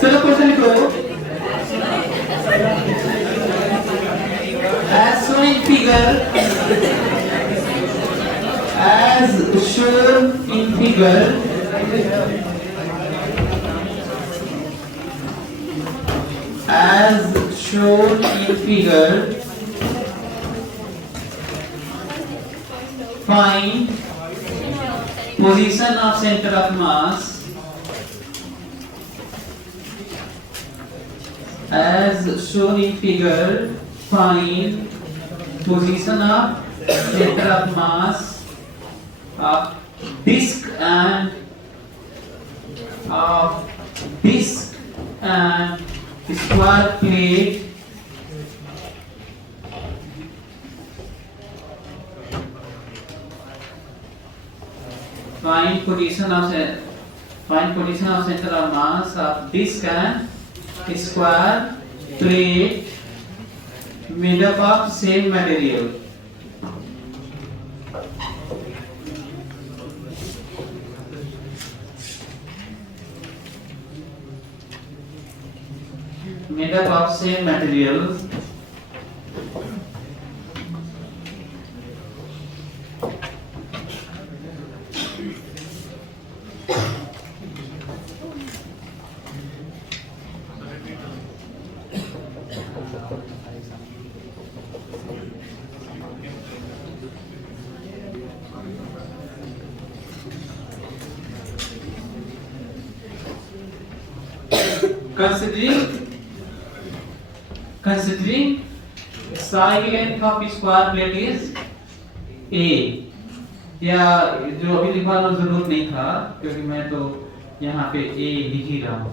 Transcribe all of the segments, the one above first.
चलो क्वेश्चन लिखो। As shown in figure, as shown in figure, as shown in figure, find position of center of mass. As shown in figure, find position of center of mass of disc and square plate find position of center of mass of disc and square plate made up of same material. Made up of same material. Considering side length of square plate is a, या जो अभी लिखवाना जरूरत नहीं था क्योंकि मैं तो यहाँ पे a लिख ही रहा हूँ।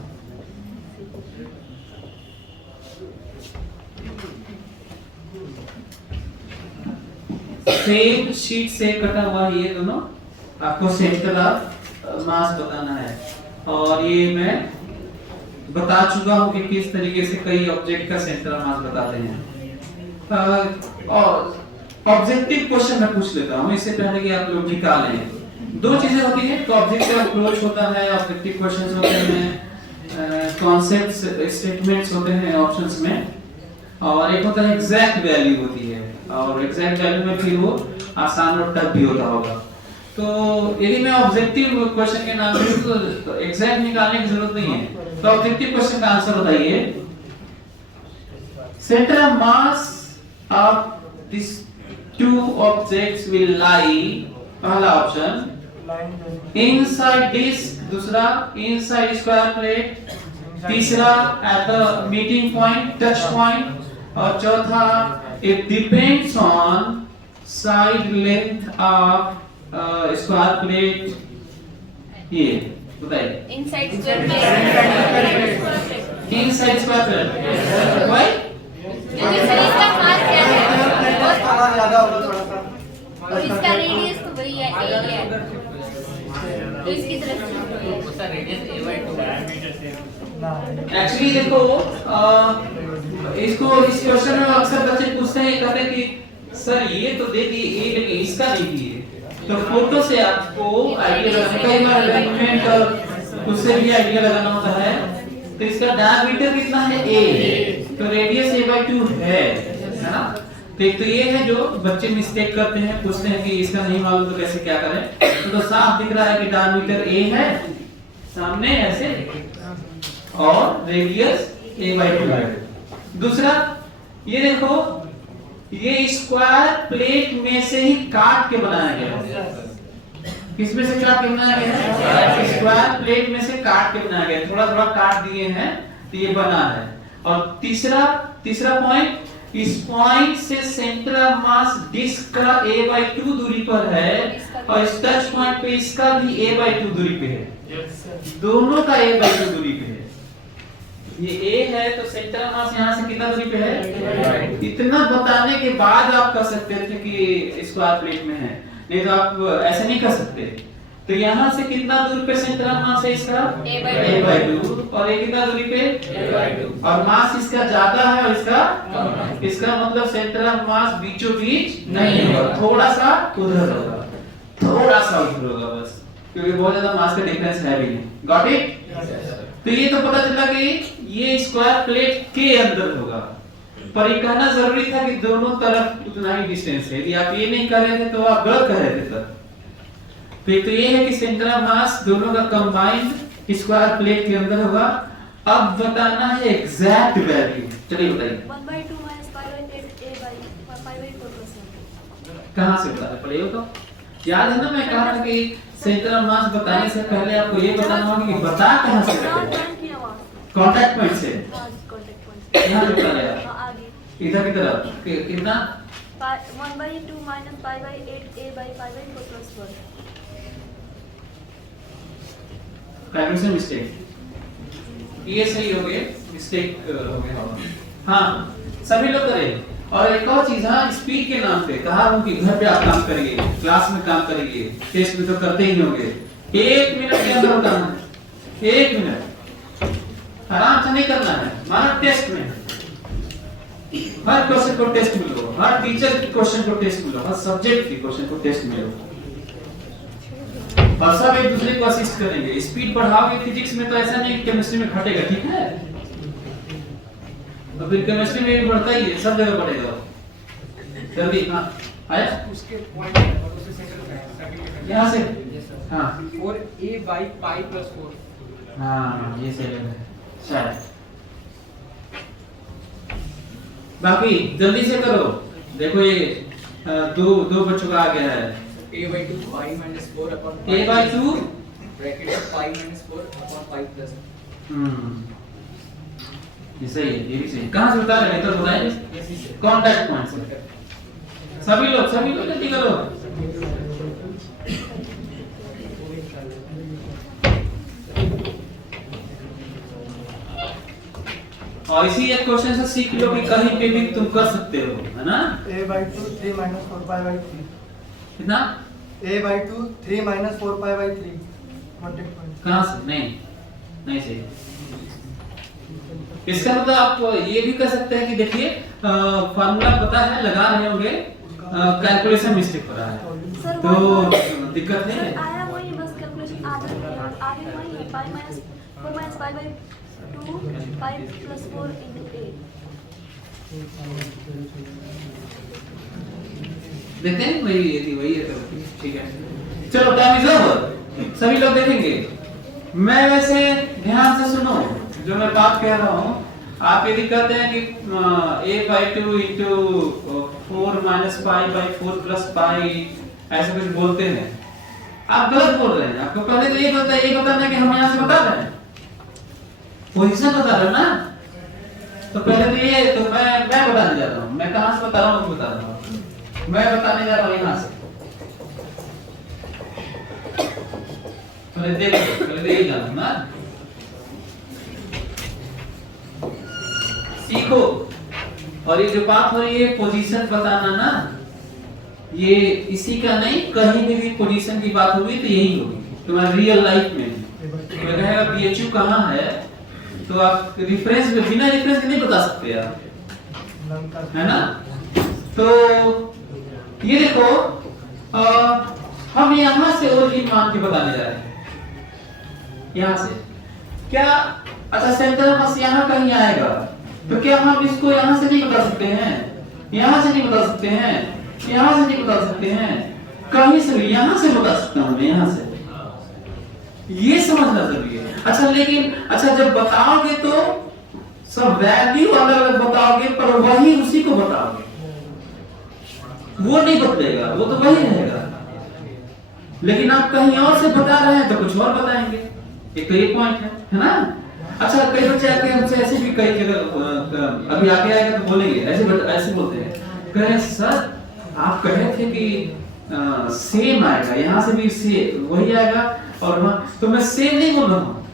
सेम शीट से कटा हुआ ये दोनों आपको सेंटर ऑफ मास बताना है और ये मैं बता चुका हूं कि किस तरीके से कई ऑब्जेक्ट का सेंटर ऑफ मास बताते हैं। और ऑब्जेक्टिव क्वेश्चन मैं पूछ लेता हूं इससे पहले कि आप लोग निकालें। दो चीजें होती हैं, तो ऑब्जेक्टिव अप्रोच होता है, ऑब्जेक्टिव क्वेश्चंस होते हैं, कॉन्सेप्ट्स स्टेटमेंट्स होते हैं ऑप्शंस में, और एक होता है एग्जैक्ट वैल्यू होती है, और एग्जैक्ट वैल्यू में फिर वो आसान और टफ भी होता होगा। तो यदि मैं ऑब्जेक्टिव क्वेश्चन के नाम लूं तो एग्जैक्ट निकालने की जरूरत नहीं है। तो ऑब्जेक्टिव क्वेश्चन का आंसर बताइए। Centre of mass of this two objects will lie, पहला ऑप्शन इनसाइड डिस्क, दूसरा इनसाइड स्क्वायर प्लेट, तीसरा at the meeting point touch point, और चौथा it depends on side length of square plate. ये बताइए inside square plate, inside square plate why? क्योंकि sir इसका मास क्या है मास ज्यादा होगा थोड़ा सा, और इसका रेडियस तो वही है a है, तो इसकी तरफ से उसका रेडियस a/2 है। एक्चुअली देखो इसको इस क्वेश्चन में अक्सर बच्चे पूछते हैं, कहते हैं कि सर ये तो दे दिए ए लेकिन इसका नहीं दिए। तो फोटो से आपको आइडिया लगाना, कई बार अरेंजमेंट और उससे भी आइडिया लगाना होता है। तो इसका डायमीटर कितना है a, तो रेडियस a/2 है ना। तो एक तो ये है जो बच्चे मिस्टेक करते हैं, पूछते हैं कि इसका नहीं मालूम तो कैसे क्या करें। तो साफ दिख रहा है कि डायमीटर a है सामने ऐसे, और रेडियस a/2 है। दूसरा ये देखो, ये स्क्वायर प्लेट में से ही काट के बनाया गया है। किसमें से काट के बनाया गया है? स्क्वायर प्लेट में से काट के बनाया गया है। थोड़ा थोड़ा काट दिए हैं तो ये बना है। और तीसरा पॉइंट, इस पॉइंट से सेंटर ऑफ मास डिस्क का a/2 दूरी पर है, और इस टच पॉइंट पे इसका भी a/2 दूरी पे है। दोनों का a/2 दूरी पे है। ये A है तो सेंटर ऑफ मास यहाँ से कितना दूरी पे है? इतना बताने के बाद आप कह सकते थे कि स्क्वायर प्लेट में है, नहीं तो आप ऐसे नहीं कर सकते। तो यहाँ से कितना दूर पे सेंटर ऑफ मास है इसका? a/2, और ये कितना दूरी पे? a/2, और मास इसका ज्यादा है और इसका मतलब सेंटर ऑफ मास बीचों बीच नहीं होगा, थोड़ा सा उधर होगा, थोड़ा सा उधर होगा बस, क्योंकि बहुत ज्यादा मास का डिफरेंस है भी नहीं। Got it? तो ये तो पता चला कि ये स्क्वायर प्लेट के अंदर होगा, पर ये कहना जरूरी था कि दोनों तरफ उतना ही डिस्टेंस है। यदि आप ये नहीं कर रहे थे तो आप गलत कर रहे थे तब। तो ये है कि सेंटर ऑफ मास दोनों का कंबाइंड स्क्वायर प्लेट के अंदर होगा। अब बताना है एग्जैक्ट वैल्यू। चलिए बताइए 1/2 minus pi by 8 a by pi by 4 plus 1। कहां से बताना पड़ेगा? तो याद है ना मैं कहा था कि सेंटर ऑफ मास बताने से पहले आपको ये बताना होगा कि बता कहां से रहे कांटेक्ट पॉइंट से। कांटेक्ट पॉइंट यहां से बता रहा हां आगे इधर की तरफ कितना 1/2 minus pi by 8 a by pi by 4 plus 1। Calculation mistake, ये सही हो गए, मिस्टेक हो गया। हाँ सभी लोग करें। और एक और चीज, हाँ स्पीड के नाम पे कहा हूं कि घर पे आप काम करिए, क्लास में काम करिए, टेस्ट में तो करते ही होंगे। 1 मिनट के अंदर करना है, 1 मिनट आराम से नहीं करना है। माना टेस्ट में हर क्वेश्चन को टेस्ट मिलो, हर टीचर के क्वेश्चन को टेस्ट मिलो, हर सब्जेक्ट के क्वेश्चन को टेस्ट मिलो, और सब एक दूसरे को असिस्ट करेंगे। स्पीड बढ़ाओगे फिजिक्स में तो ऐसा नहीं कि केमिस्ट्री में घटेगा, ठीक है? तो फिर केमिस्ट्री में भी बढ़ता ही है, सब जगह बढ़ेगा। जल्दी हाँ आया उसके पॉइंट और उससे सेंटर यहाँ से हाँ 4a by pi plus 4। हाँ ये सही है शायद। बाकी जल्दी से करो, देखो ये दो बच्चों का आ गया है। a/2 pi minus 4 upon a/2 bracket of pi minus 4 upon pi plus। ये सही है, ये भी सही है। कहाँ से बता रहे हैं तो बताइए कांटेक्ट पॉइंट से। सभी लोग जल्दी करो। और इसी एक क्वेश्चन से सीख लो कि कहीं पे भी तुम कर सकते हो, है ना? a/2 3 minus 4 pi by 3। कितना? a/2 3 minus 4 pi by 3 contact point. कहाँ से? नहीं सही। इसका मतलब आप ये भी कर सकते हैं कि देखिए फार्मूला पता है, लगा रहे होंगे, कैलकुलेशन मिस्टेक हो रहा है तो दिक्कत नहीं है। आया वही बस कैलकुलेशन आगे वही pi minus 4 minus pi by 2 pi plus 4 into 8। देखते हैं वही है तो ठीक है। चलो टाइम इज ओवर, सभी लोग देखेंगे। मैं वैसे ध्यान से सुनो जो मैं बात कह रहा हूँ। आप यदि कहते हैं कि a/2 into 4 minus pi by 4 plus pi ऐसे कुछ बोलते हैं, आप गलत बोल रहे हैं। आपको पहले तो ये बताना है कि हम यहाँ से बता रहे हैं, पोजीशन बता रहे हो ना। तो पहले तो ये तो मैं बताने जा रहा हूँ। मैं कहाँ से बता रहा हूँ बता रहा हूँ। मैं बताने जा रहा हूँ यहाँ से। पहले देखो, पहले यही जानो ना, सीखो। और ये जो बात हो रही है पोजीशन बताना ना, ये इसी का नहीं, कहीं भी पोजीशन की बात होगी तो यही होगी तुम्हारे रियल लाइफ में। तो कहेगा बीएचयू कहाँ है तो आप रेफरेंस में, बिना रेफरेंस के नहीं बता सकते आप, है ना? तो ये देखो हम यहाँ से ओरिजिन मान के बताने जा रहे हैं। यहाँ से क्या, अच्छा सेंटर बस यहाँ कहीं आएगा तो क्या हम इसको यहाँ से नहीं बता सकते हैं, यहाँ से नहीं बता सकते हैं, यहाँ से नहीं बता सकते हैं, कहीं से भी यहाँ से बता सकता हूँ मैं, यहाँ से। ये समझना जरूरी है। अच्छा लेकिन जब बताओगे तो सब वैल्यू अलग अलग बताओगे, पर वही उसी को बताओगे, वो नहीं बदलेगा, वो तो वही रहेगा। लेकिन आप कहीं और से बता रहे हैं तो कुछ और बताएंगे। एक तो ये पॉइंट है ना? अच्छा कई बच्चे आके हमसे ऐसे भी कई जगह अभी आगे आएगा तो बोलेंगे, ऐसे बोलते हैं, कह रहे सर आप कहे थे कि सेम आएगा, यहाँ से भी सेम वही आएगा और वहाँ, तो मैं सेम नहीं बोल रहा हूँ,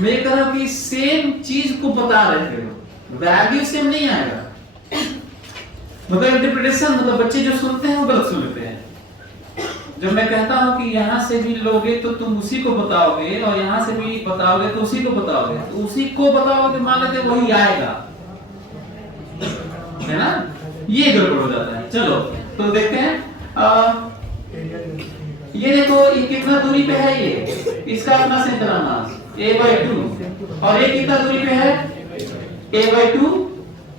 मैं ये कह रहा हूँ कि सेम चीज को बता रहे थे, वैल्यू सेम नहीं आएगा। मतलब इंटरप्रिटेशन, मतलब बच्चे जो सुनते हैं वो गलत सुन लेते हैं। जब मैं कहता हूं कि यहाँ से भी लोगे तो तुम उसी को बताओगे और यहाँ से भी बताओगे तो उसी को बताओगे, तो उसी को बताओगे मान लेते वही आएगा, है ना? ये गड़बड़ हो जाता है। चलो तो देखते हैं। ये देखो ये कितना दूरी पे है, ये इसका अपना सेंटर ऑफ मास a/2 और ये कितना दूरी पे है a/2,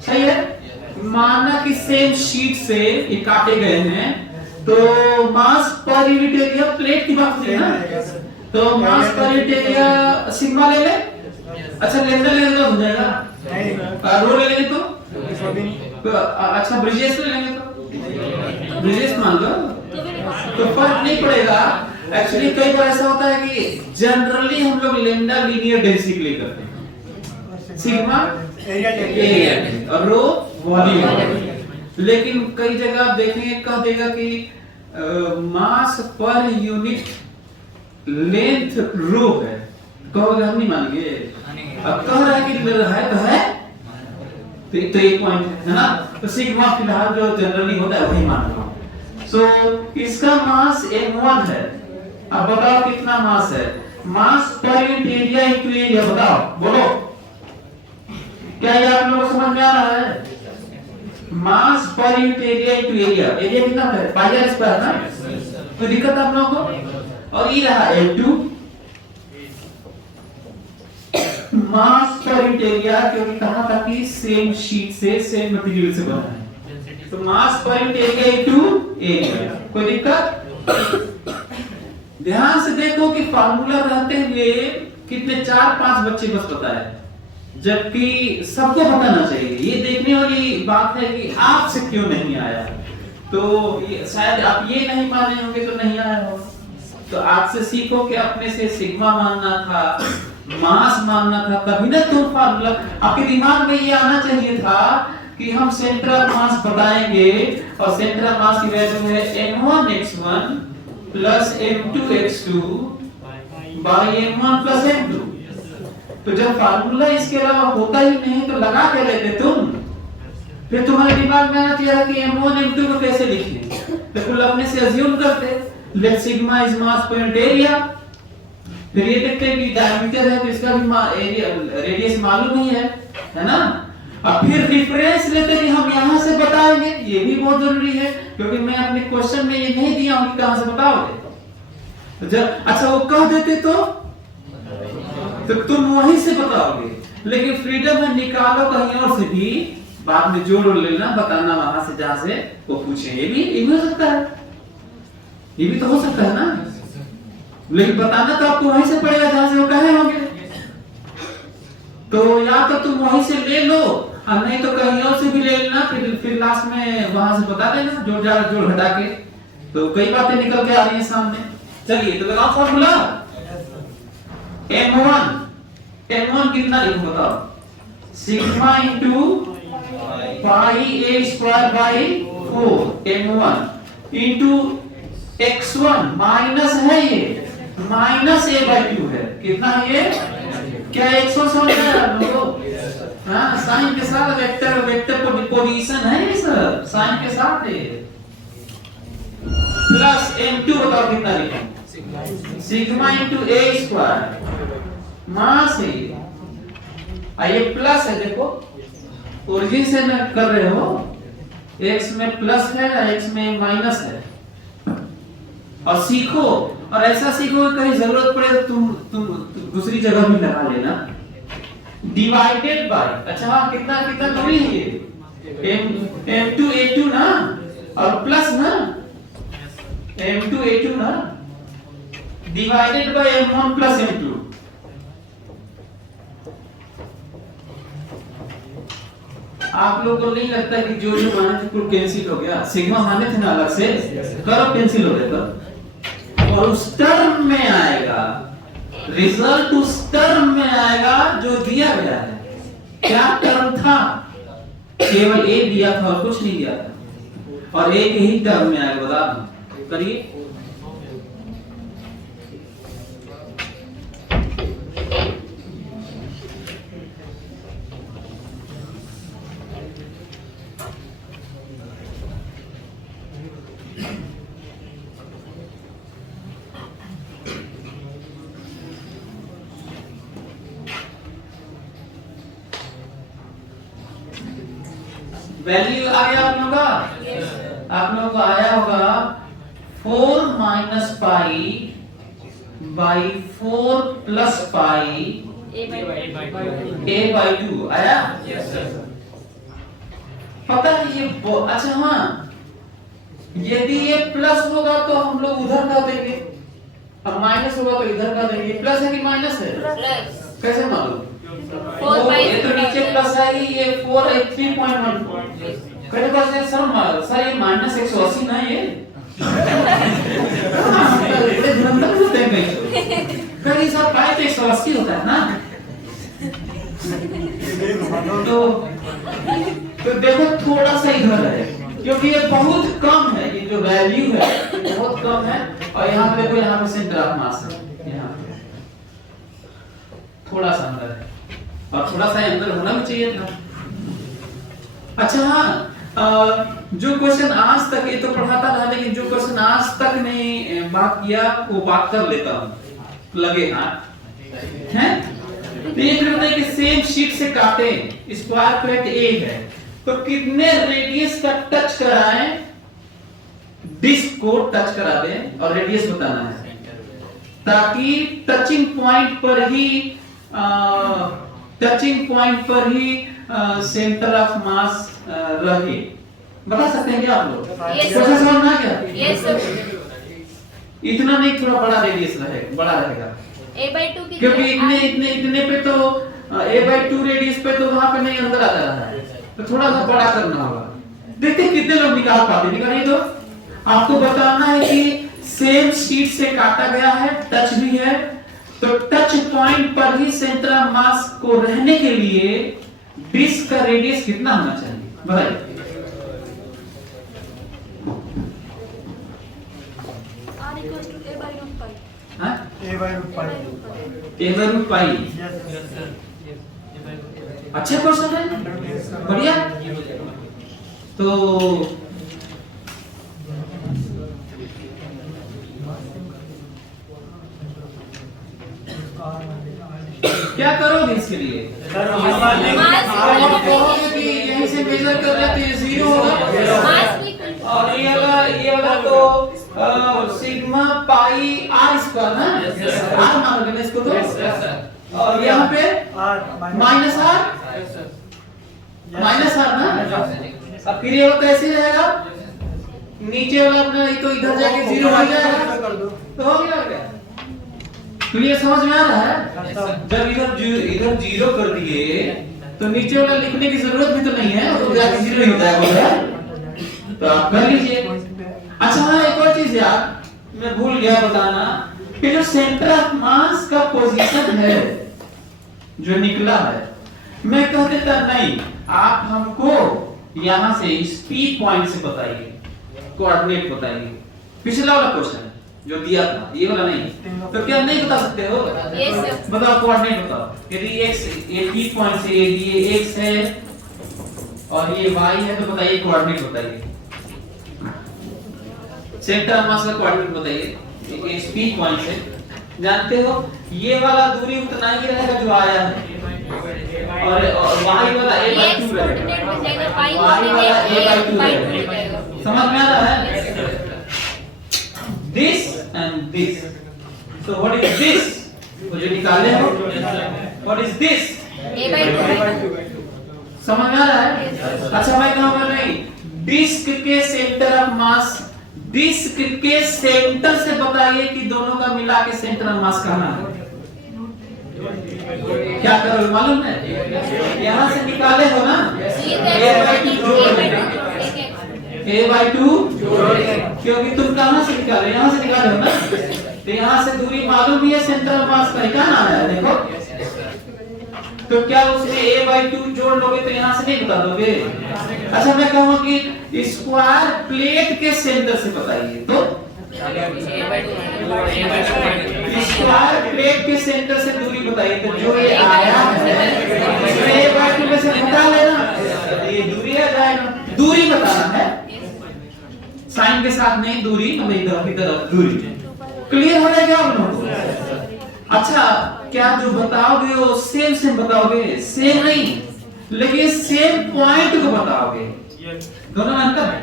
सही है। माना कि सेम शीट से ये काटे गए हैं, तो mass per unit area plate की बात है ना, तो mass per unit area sigma ले ले। अच्छा लेंडर लेंगे तो हो जाएगा, रो ले लेंगे तो अच्छा ब्रिजेश ले लेंगे तो ब्रिजेश मान लो तो फर्क नहीं पड़ेगा। एक्चुअली कई बार ऐसा होता है कि जनरली हम लोग लेंडर लीनियर डेंसिटी करते हैं, सिग्मा एरिया और रो वॉल्यूम। लेकिन कई जगह आप देखेंगे कह देगा कि मास पर यूनिट लेंथ रो है, कहोगे हम नहीं मानेंगे। अब कह रहा है कि है तो है, तो एक पॉइंट है ना, तो सिग्मा फिलहाल जो जनरली होता है वही मान रहा हूं। सो इसका मास m1 है। अब बताओ कितना मास है, mass per unit area into area, बताओ बोलो, क्या ये आप लोगों को समझ में आ रहा है? Mass per unit area into area, area कितना है पाई आर स्क्वायर ना, तो दिक्कत आप लोगों को। और ये रहा m2 मास पर यूनिट एरिया, क्योंकि कहा था कि सेम शीट से सेम मटेरियल से बना है, तो mass per unit area into area, कोई दिक्कत? ध्यान से देखो कि फार्मूला रहते हुए कितने 4-5 बच्चे बस पता है, जबकि सबको बताना चाहिए। ये देखने वाली बात है कि आपसे क्यों नहीं आया, तो ये शायद आप ये नहीं माने होंगे तो नहीं आया होगा। तो आज से सीखो कि अपने से सिग्मा मानना था, मास मानना था, तभी ना तुम फार्मूला आपके दिमाग में ये आना चाहिए था कि हम सेंटर ऑफ मास बताएंगे और सेंटर ऑफ मास की वैल्यू है m1x1 plus m2x2 bye m1 plus m2। तो जब फार्मूला इसके अलावा होता ही नहीं तो लगा क्या लेते तुम, फिर तुम्हारे दिमाग में आना चाहिए कि m1 m2 को कैसे लिखें, तो तुम अपने से अज्यूम करते late sigma is mass per unit area, फिर ये देखते हैं कि डायमीटर है तो इसका भी एरिया रेडियस मालूम ही है ना। अब फिर रेफरेंस लेते कि हम यहां से बताएंगे, ये भी बहुत जरूरी है, क्योंकि मैं अपने क्वेश्चन में ये नहीं दिया हूं कि कहां से बताओगे। जब अच्छा वो कह देते तो तुम वहीं से बताओगे, लेकिन फ्रीडम है निकालो कहीं और से भी, बाद में जोड़ लेना, बताना वहां से जहां से वो पूछे, ये भी हो सकता है, ये भी तो हो सकता है ना, लेकिन बताना तो आपको वहीं से पड़ेगा जहां से वो कहे होंगे। तो या तो तुम वहीं से ले लो और नहीं तो कहीं और से भी ले लेना, फिर लास्ट में वहां से बता देना जोड़ घटा के। तो कई बातें निकल के आ रही हैं सामने। चलिए तो लगाओ फॉर्मूला m1 कितना लिखो बताओ, sigma into pi a square by 4 m1 into x1 minus है, ये माइनस a/2 है, कितना है ये, क्या 100 समझ में आ रहा है? हाँ साइन के साथ वेक्टर पोजीशन है ये सब, साइन के साथ है। प्लस m2 बताओ कितना लिखें, सिग्मा इनटू a स्क्वायर मास है, ये प्लस है, देखो ओरिजिन से न कर रहे हो, x में प्लस है x में माइनस है। और सीखो, और ऐसा सीखो कहीं जरूरत पड़े तो तुम दूसरी जगह भी लगा लेना, डिवाइडेड बाय, अच्छा हाँ कितना दूरी है ये, m2 a2 ना, और प्लस ना m2 a2 ना, divided by m1 plus m2। आप लोगों को नहीं लगता कि जो माने थे कुल कैंसिल हो गया, सिग्मा माने थे ना अलग से, करो कैंसिल हो गया, और उस टर्म में आएगा रिजल्ट, उस टर्म में आएगा जो दिया गया है। क्या टर्म था, केवल a दिया था और कुछ नहीं दिया था, और एक ही टर्म में आएगा, बता दो करिए। वैल्यू आ गया आप लोगों का, आप लोगों को आया होगा 4 minus pi by 4 plus pi a/2 आया? पता है ये अच्छा हाँ, यदि ये प्लस होगा तो हम लोग उधर का देंगे, और माइनस होगा तो इधर का देंगे। प्लस है कि माइनस है? कैसे मालूम? ये तो नीचे प्लस है, ये 4 है 3.1। कहते पास है सर ये माइनस 180 ना ये बड़े धुरंधर होते हैं कहीं सब पाए तो 180 होता है ना। तो देखो थोड़ा सा इधर है, क्योंकि ये बहुत कम है, ये जो वैल्यू है बहुत कम है। और यहाँ पे कोई यहाँ पे सेंटर ऑफ मास है, यहाँ पे थोड़ा सा अंदर है, और थोड़ा सा अंदर होना भी चाहिए था। अच्छा हाँ, जो क्वेश्चन आज तक ये तो पढ़ाता रहा, लेकिन जो क्वेश्चन आज तक नहीं बात किया वो बात कर लेता हूँ, लगे हाथ हैं। तो ये कहते हैं कि सेम शीट से काटे, स्क्वायर प्लेट ए है, तो कितने रेडियस का टच कराएं, डिस्क को टच करा दें और रेडियस बताना है, ताकि टचिंग पॉइंट पर ही सेंटर ऑफ मास रहे। बता सकते हैं क्या आप लोग? क्वेश्चन समझ में आ गया? Yes sir. इतना नहीं, थोड़ा बड़ा रेडियस रहेगा, बड़ा रहेगा, a/2 की, क्योंकि इतने पे तो a/2 रेडियस पे तो वहां पे नहीं अंदर आता रहा है, तो थोड़ा सा बड़ा करना होगा। देखते कितने लोग निकाल पाते, निकालिए। तो आपको बताना है कि सेम शीट से काटा गया है, टच भी है, तो टच पॉइंट पर ही सेंटर ऑफ मास को रहने के लिए डिस्क का रेडियस कितना होना चाहिए? बताइए। R equals to a/√pi. हाँ? a/√pi. a/√pi। अच्छा क्वेश्चन है, बढ़िया। तो क्या करोगे इसके लिए? कहोगे कि यहीं से मेजर कर लेते हैं, 0 होगा, और ये वाला तो सिग्मा पाई r स्क्वायर ना, r मानोगे ना इसको तो, और यहाँ पे माइनस r ना, अब फिर ये वाला कैसे रहेगा? नीचे वाला अपना तो इधर जाके 0 हो जाएगा, तो हो गया। क्लियर, समझ में आ रहा है? जब इधर 0 कर दिए तो नीचे वाला लिखने की जरूरत भी तो नहीं है, तो जाके 0 ही हो जाएगा, तो आप कर लीजिए। अच्छा हाँ, एक और चीज यार मैं भूल गया बताना, कि जो सेंटर ऑफ मास का पोजीशन है जो निकला है, मैं कह देता नहीं, आप हमको यहाँ से इस P पॉइंट से बताइए, कोऑर्डिनेट बताइए। पिछला वाला क्वेश्चन जो दिया था, ये वाला नहीं, तो क्या नहीं बता सकते हो? Yes sir. बताओ कोऑर्डिनेट बताओ। यदि x ये P पॉइंट से ये x है और ये y है, तो बताइए कोऑर्डिनेट बताइए, सेंटर ऑफ मास का कोऑर्डिनेट बताइए इस P पॉइंट से। जानते हो ये वाला दूरी उतना ही रहेगा जो आया है, और y वाला a/2 रहेगा, y वाला a/2 रहेगा। समझ में आ रहा है? This and this. So what is this? वो जो निकाले हो, what is this? a/2। समझ में आ रहा है? अच्छा मैं कहूँगा नहीं, डिस्क के सेंटर ऑफ मास, डिस्क के सेंटर से बताइए कि दोनों का मिला के सेंटर ऑफ मास कहाँ है। क्या करोगे मालूम है? यहाँ से निकाले हो ना, a/2 क्योंकि तुम कहाँ से निकाले? यहाँ से निकाले हो ना, तो यहाँ से दूरी मालूम ही है, सेंटर ऑफ मास का कहाँ आ रहा है देखो। तो क्या उसमें a/2 जोड़ लोगे तो यहाँ से नहीं बता दोगे? अच्छा मैं कहूँगा कि स्क्वायर प्लेट के सेंटर से बताइए, तो स्क्वायर प्लेट के सेंटर से दूरी बताइए, तो जो ये आया है a/2 में से हटा लेना, ये दूरी आ जाएगा। दूरी बताना है, साइन के साथ नहीं, दूरी इधर दूरी। क्लियर हो रहा है क्या आप लोगों को? अच्छा क्या जो बताओगे वो सेम बताओगे? सेम नहीं, लेकिन सेम पॉइंट को बताओगे, दोनों में अंतर है।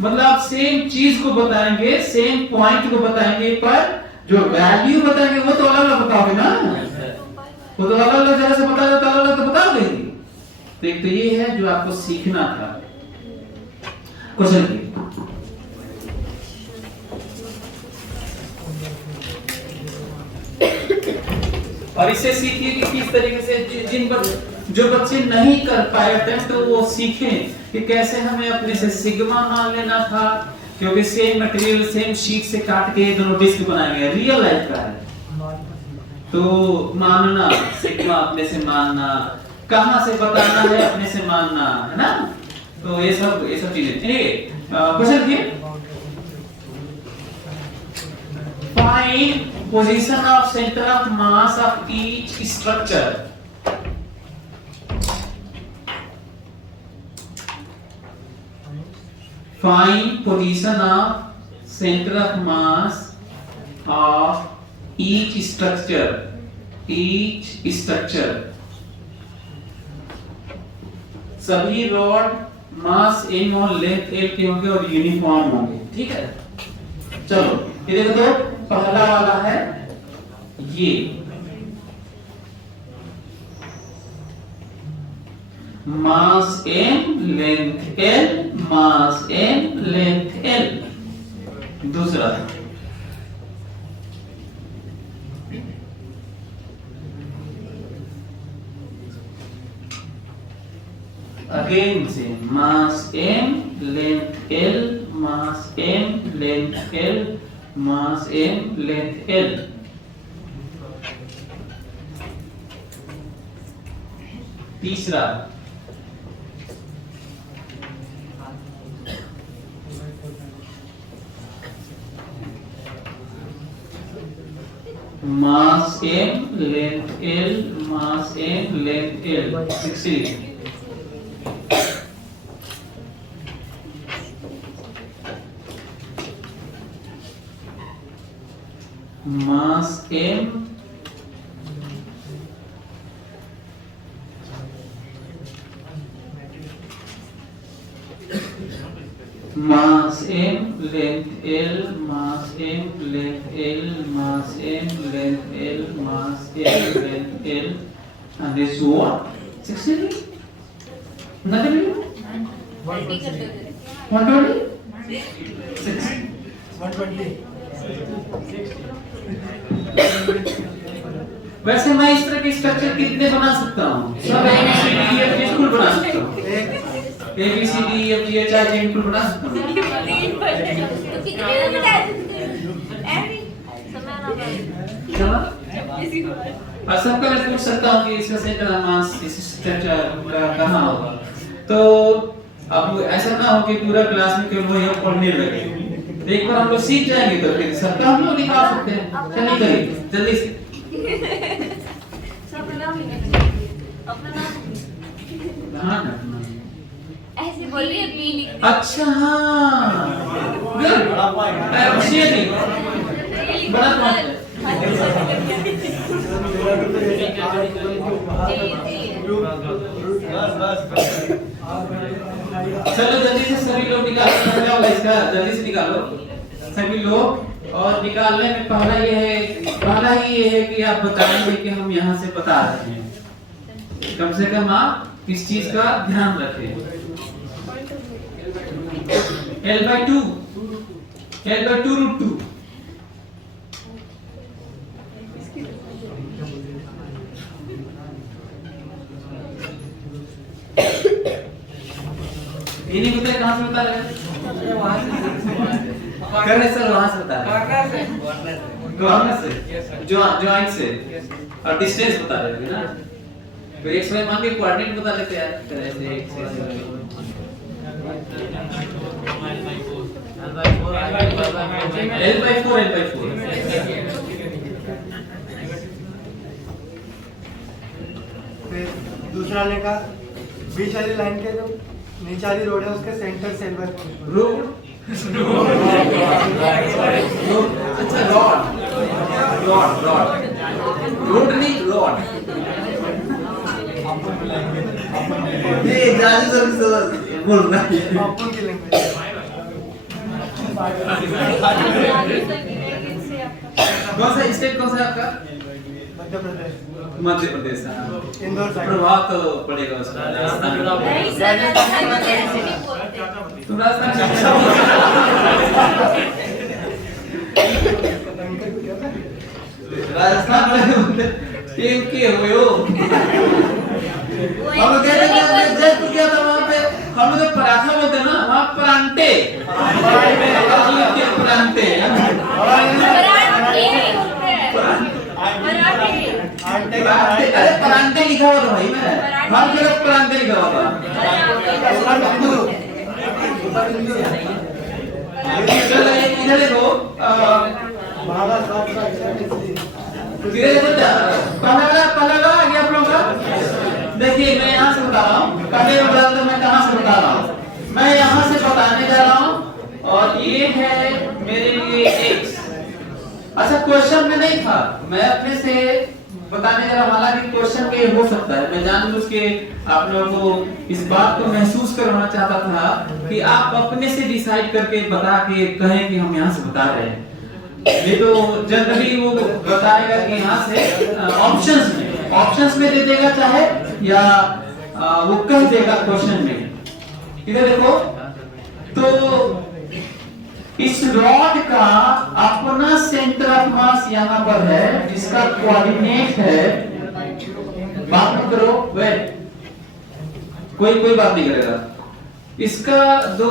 मतलब आप सेम चीज को बताएंगे, सेम पॉइंट को बताएंगे, पर जो वैल्यू बताएंगे वो तो अलग अलग बताओगे ना। वो तो अलग अलग जगह से बता देता, अलग अलग तो बता देगी। तो एक तो ये है जो आपको सीखना था। क्वेश्चन की और इसे सीखिए कि किस तरीके से जो बच्चे नहीं कर पाए अटेम्प्ट तो वो सीखें कि कैसे हमें अपने से सिग्मा मान लेना था, क्योंकि सेम मटेरियल सेम शीट से काट के दोनों डिस्क बनाएंगे, रियल लाइफ का है। तो मानना सिग्मा अपने से मानना, कहां से बताना है अपने से मानना, है ना। तो ये सब चीजें ठीक है। क्वेश्चन की find position of centre of mass of each structure. Find position of center of mass of each structure. Each structure. सभी रॉड मास m और लेंथ l के होंगे और यूनिफॉर्म होंगे, ठीक है। चलो ये देखो तो पहला वाला है ये मास m लेंथ l, मास m लेंथ l। दूसरा अगेन से मास m लेंथ l, मास m लेंथ l, मास m लेंथ l। तीसरा मास m length l, mass m length l। 60 mass m mass m length l, mass m length l, mass m length l, mass m length l, and this what 60 nothing 120 120 वैसे मैं इस तरह के structure कितने बना सकता हूँ? सब बिल्कुल बना सकता हूँ। A B C D E F G H I J बिल्कुल बना सकता हूँ। और सबका मैं पूछ सकता हूँ कि इसका सेंटर ऑफ मास इस स्ट्रक्चर का कहाँ होगा। तो अब ऐसा ना हो कि पूरा क्लास में केवल वही पढ़ने लगे। एक बार हम लोग सीख जाएंगे तो फिर सबका हम लोग निकाल सकते हैं। चलिए करिए जल्दी से। हाँ ना ऐसे बोलिए बी लिख। अच्छा हाँ गुड बड़ा पॉइंट चलो जल्दी से सभी लोग निकालो इसका, जल्दी से निकालो सभी लोग। और निकालने में पहला ही ये है कि आप बताएंगे कि हम यहाँ से बता रहे हैं। कम से कम आप इस चीज का ध्यान रखें। L/2 √2 इन्हीं को कहाँ से बता रहे हैं? करने सर वहां से बता रहे हैं। कॉर्नर से जॉइंट से और डिस्टेंस बता रहे थे ना। तो एक समय मान के कोऑर्डिनेट बता देते यार तरह से एक से L/4 फिर दूसरा लेखा बीच वाली लाइन के जो नीचे वाली रोड है उसके सेंटर से L/4 रोड अच्छा रोड नहीं रॉड। ये जाजू सर बोल रहा है अपन की लैंग्वेज कौन सा स्टेट कौन सा है आपका? मध्य प्रदेश, मध्य प्रदेश। हाँ। इंदौर साइड। प्रभाव तो पड़ेगा उसका राजस्थान में। नहीं सर, राजस्थान में ऐसे नहीं बोलते। तुम राजस्थान में राजस्थान में टीम के हुए हो। हम लोग कहते हैं जयपुर गया था वहाँ पे हम लोग पराठा बोलते हैं ना, वहाँ परांठे परांठे पराठे परांठे। अरे परांठे लिखा हुआ था भाई, मैं हर जगह परांठे लिखा हुआ था। इधर देखो पहला आ गया आप लोगों का। देखिए मैं यहाँ से बता रहा हूँ, कटे में बदल तो मैं कहाँ से बता रहा हूँ, मैं यहाँ से बताने जा रहा हूँ और ये है मेरे लिए x। अच्छा क्वेश्चन में नहीं था, मैं अपने से बताने जा रहा हूँ। हालांकि क्वेश्चन में ये हो सकता है, मैं जानबूझ के आप लोगों को इस बात को महसूस करवाना चाहता था कि आप अपने से डिसाइड करके बता के कहें कि हम यहाँ से बता रहे हैं। ये तो जनरली वो बताएगा कि यहाँ से ऑप्शंस में दे देगा चाहे या वो कह देगा क्वेश्चन में। इधर देखो तो इस रॉड का अपना सेंटर ऑफ मास यहाँ पर है जिसका कोऑर्डिनेट है, बात मत करो वेट, कोई बात नहीं करेगा। इसका दो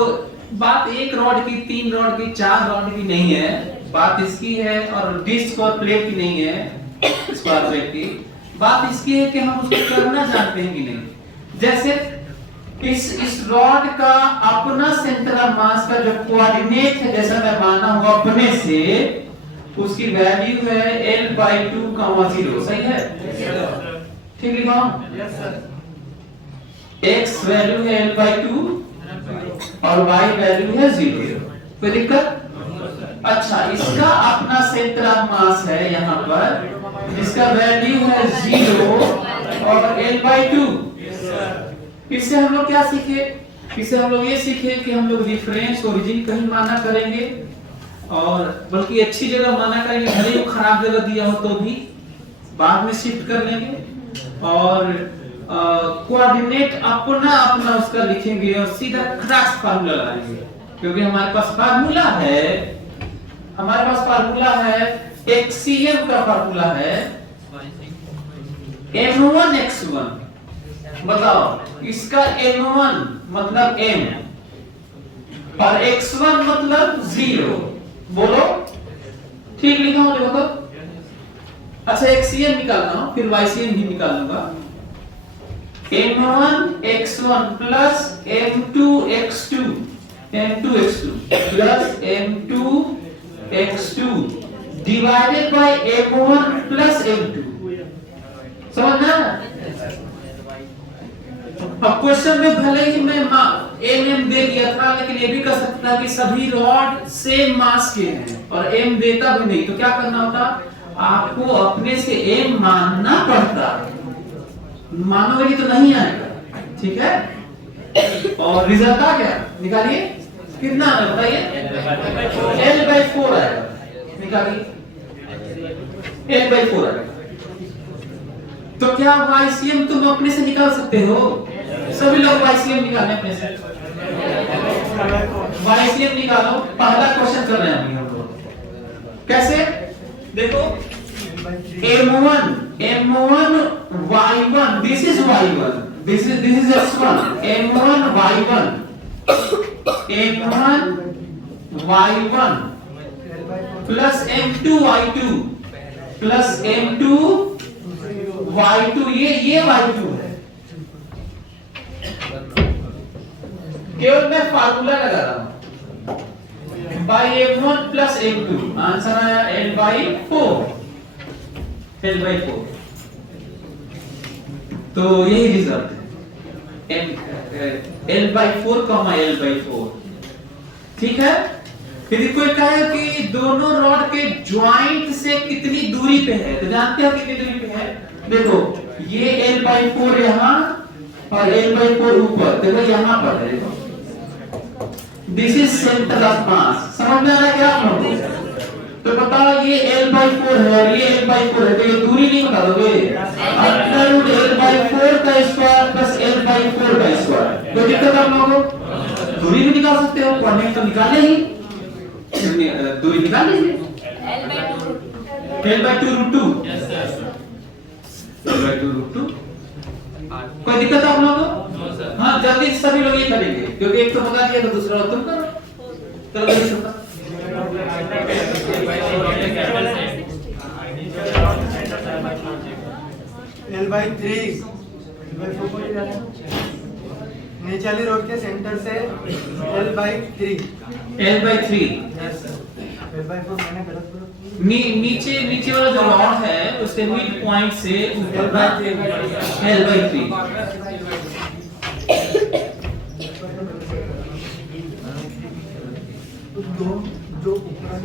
बात एक रॉड की, 3 रॉड की, 4 रॉड की नहीं है, बात इसकी है और डिस्क और प्लेट की नहीं है, स्क्वायर प्लेट की। बात इसकी है कि हम उसको करना जानते हैं कि नहीं। जैसे इस रॉड का अपना सेंटर ऑफ मास का जो कोऑर्डिनेट है, जैसा मैं माना हूं अपने से, उसकी वैल्यू है L/2, 0। सही है? ठीक लिखा हूं? x वैल्यू है L/2 और y वैल्यू है 0। कोई दिक्कत? अच्छा इसका अपना सेंटर ऑफ मास है यहाँ पर जिसका वैल्यू है 0 और L/2। इससे हम लोग क्या सीखे? इससे हम लोग ये सीखे कि हम लोग रेफरेंस ओरिजिन कहीं माना करेंगे और बल्कि अच्छी जगह माना करेंगे, भले ही खराब जगह दिया हो तो भी बाद में शिफ्ट कर लेंगे और कोऑर्डिनेट अपना उसका लिखेंगे और सीधा क्रॉस फार्मूला लगाएंगे। क्योंकि हमारे पास फार्मूला है HCM का फार्मूला है M1x1। बताओ इसका M1 मतलब M और x1 मतलब 0। बोलो ठीक लिखा हूं देखो तो। अच्छा XCM निकालना हो फिर YCM भी निकाल लूंगा। M1x1 plus M2x2 plus M2x2 divided by M1 plus M2। समझना? अब क्वेश्चन में भले ही मैं M दे दिया था, लेकिन ये भी कर सकता कि सभी रॉड सेम मास के हैं और M देता भी नहीं, तो क्या करना होता? आपको अपने से M मानना पड़ता। मानोगे तो नहीं आएगा, ठीक है? और रिजल्ट आ गया, निकालिए कितना है बताइए। L/4 आएगा, निकालिए L/4 आएगा। तो क्या YCM तुम अपने से निकाल सकते हो? सभी लोग YCM निकालें अपने से। YCM निकालो। पहला क्वेश्चन कर रहे हैं हम लोग। कैसे? देखो M1 Y1, this is Y1, this is X1। M1 Y1 plus M2 Y2 plus M2 Y2, ये Y2 है। केवल मैं फार्मूला लगा रहा हूं। By M1 plus M2 answer आया L/4। तो यही रिजल्ट है L/4, L/4। ठीक है? यदि कोई कहे कि दोनों रॉड के ज्वाइंट से कितनी दूरी पे है, तो जानते हो कितनी दूरी पे है? देखो ये L/4 यहाँ और L/4 ऊपर, देखो यहाँ पर है। देखो दिस इज सेंटर ऑफ मास। समझ में आ रहा है क्या आप लोगों को? तो बताओ ये L/4 है और ये L/4 है, तो ये दूरी नहीं बता दोगे? अंडर रूट L/4 का स्क्वायर प्लस L/4 का स्क्वायर, कोई दिक्कत आप लोगों को? दूरी भी निकाल सकते हो, कोऑर्डिनेट तो निकाले ही, दूरी निकाल लीजिए। L/2 रूट 2, L/2 रूट 2, कोई दिक्कत आप लोगों को? हाँ जल्दी से सभी लोग ये करेंगे, क्योंकि एक तो बता दिया तो दूसरा तुम करो। चलो जल्दी से L/3 नीचे वाली रोड के सेंटर से L/3 L/3 L/4 मैंने गलत बोला। नीचे वाला जो रॉड है उसके मिड पॉइंट से ऊपर का L/3 दो जो का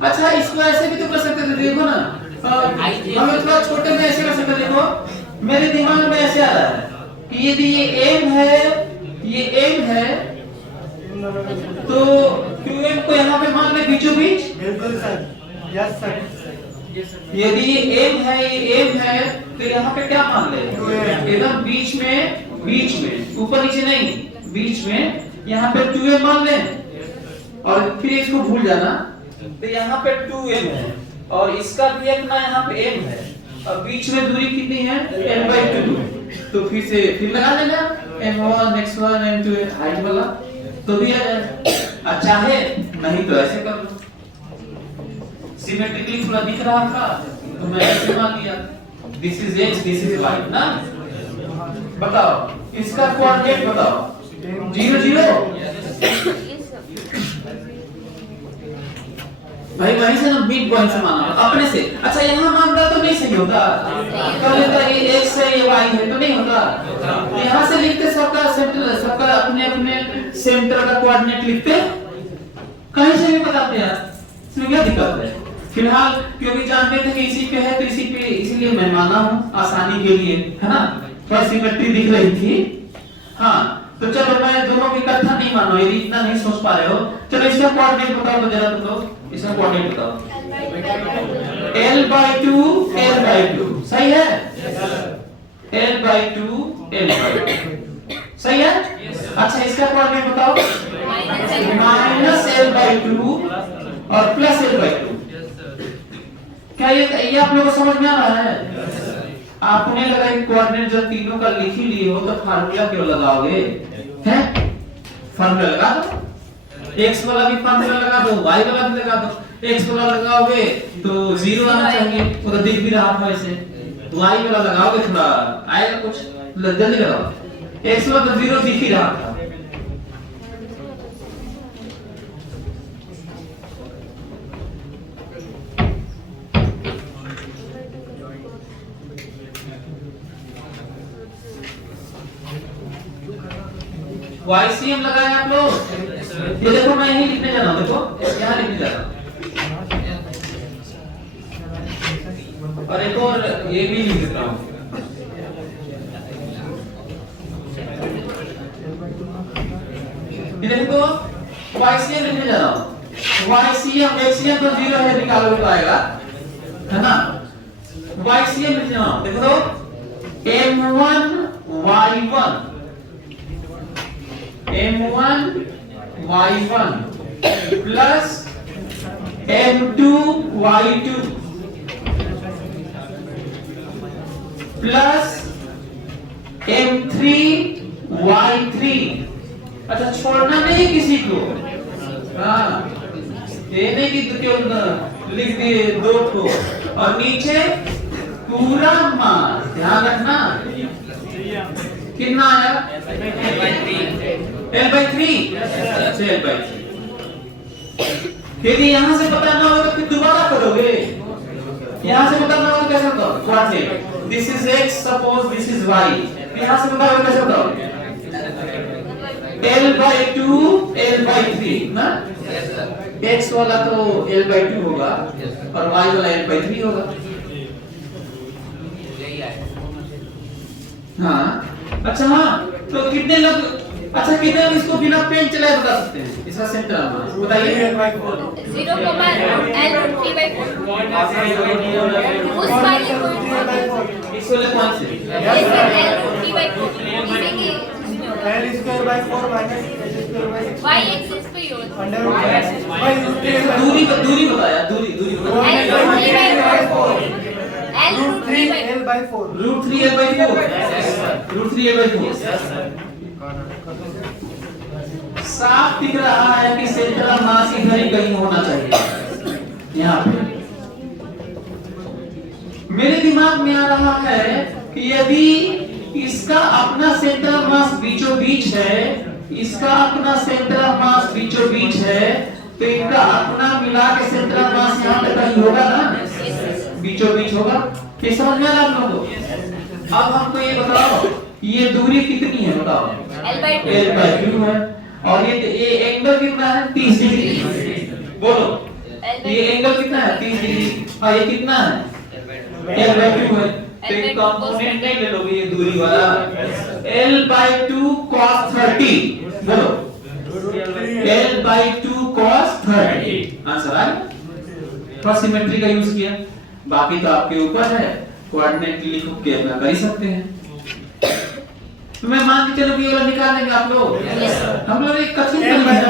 अच्छा इसको ऐसे भी तो कर सकते थे, देखो ना हमें थोड़ा छोटे में ऐसे कर सकते, देखो मेरे दिमाग में ऐसे आ रहा है कि यदि ये एम है तो 2m को यहाँ पे मान ले बीचों बीच। बिल्कुल सर, यस सर। यदि ये m है तो यहाँ पे क्या मान ले? एकदम बीच में ऊपर नीचे नहीं, बीच में यहाँ पे 2m मान ले और फिर इसको भूल जाना, तो यहाँ पे 2m है और इसका भी अपना यहाँ पे m है और बीच में दूरी कितनी है? L/2। तो फिर लगा लेना m1 x1 m2 हाइट वाला तो भी आ जाएगा। अच्छा है, नहीं तो ऐसे कर लो, सिमेट्रिकली पूरा दिख रहा था तो मैं ऐसे मान लिया, this is x this is y ना। बताओ इसका कोऑर्डिनेट बताओ, 0 0 भाई वहीं से ना मिड पॉइंट से माना अपने से। अच्छा यहाँ मानता तो नहीं सही होता, कर लेता ये x है ये y है तो नहीं होता, यहाँ से लिखते सबका सेंटर, सबका अपने अपने सेंटर का कोऑर्डिनेट लिखते, कहीं से भी बताते यार, इसमें क्या दिक्कत है? फिलहाल क्योंकि जानते थे कि इसी पे है तो इसी पे, इसीलिए मैं माना हूँ आसानी के लिए, है ना, थोड़ा सिमेट्री दिख रही थी। हाँ तो चलो मैं दोनों की इकट्ठा नहीं मानो, यदि इतना नहीं सोच पा रहे हो, चलो इसका कोऑर्डिनेट बताओ तो जरा तुम लोग, इसका कोऑर्डिनेट बताओ। L/2 सही है? L/2 सही है? अच्छा इसका कोऑर्डिनेट बताओ, -L/2 और +L/2। क्या ये आप लोगों को समझ में आ रहा है? आपने लगा कि कोऑर्डिनेट जब तीनों का लिख ही लिए हो तो फार्मूला क्यों लगाओगे? हैं? फार्मूला लगा दो, x वाला भी फार्मूला लगा दो, y वाला भी लगा दो। x वाला लगाओगे तो 0 आना चाहिए, वो तो दिख भी रहा था वैसे। y वाला लगाओगे थोड़ा आएगा कुछ, जल्दी लगाओ। x वाला तो 0 दिख ही रहा था। YCM लगाए आप लोग, ये देखो मैं यही लिखने जा रहा हूँ, देखो यहाँ लिखने जा रहा हूँ, और एक और ये भी लिख देता हूँ। ये देखो YCM लिखने जा रहा हूँ, YCM XCM तो 0 है, निकालो तो आएगा, है ना। YCM लिखने जा रहा हूँ, देखो तो M1 Y1 M1 Y1 plus M2 Y2 plus M3 Y3। अच्छा छोड़ना नहीं किसी को, हाँ ये नहीं कि क्यों लिख दिए 2 को, और नीचे पूरा मान ध्यान रखना कितना आया? L/3। अच्छा L/3। यदि यहाँ से पता ना हो तो फिर दोबारा करोगे, यहाँ से पता ना हो तो कैसे बताओ? Coordinate this is x suppose this is y, यहाँ से बताओ कैसे बताओ? L/2 L/3 ना, x वाला तो L/2 होगा और y वाला L/3 होगा। हाँ अच्छा हाँ तो कितने लोग अच्छा कितने लोग इसको बिना पेन चलाए बता सकते हैं इसका सेंट्रल मास बताइए 0, L/3/4 उस वाले को इस वाले कौन से L/3/4 इसी L square by 4 minus H square by 6 y axis पे यूज under root by दूरी बताया दूरी L/3/4 by 4 रूट 3 साफ दिख रहा है कि सेंट्रल मास इधर ही कहीं होना चाहिए यहाँ पे मेरे दिमाग में आ रहा है कि यदि इसका अपना सेंट्रल मास बीचों बीच है इसका अपना सेंट्रल मास बीचों बीच है तो इनका अपना मिला के सेंट्रल मास यहाँ पे कहीं होगा ना बीचों बीच होगा ये समझ में आ रहा है आप लोगों को अब हमको ये बताओ ये दूरी कितनी है बताओ L/2 है और ये एंगल कितना है 30 डिग्री बोलो ये एंगल कितना है 30 डिग्री और ये कितना है L/2 है तो ये कंपोनेंट नहीं ले लोगे ये दूरी वाला L/2 cos 30 बोलो L/2 cos 30 आंसर आया फर्स्ट सिमेट्री का यूज किया बाकी तो आपके ऊपर है कोऑर्डिनेट लिख के अपना कर ही सकते हैं तो मैं मान के चलो कि ये वाला निकाल लेंगे आप लोग हम लोग एक कठिन L by है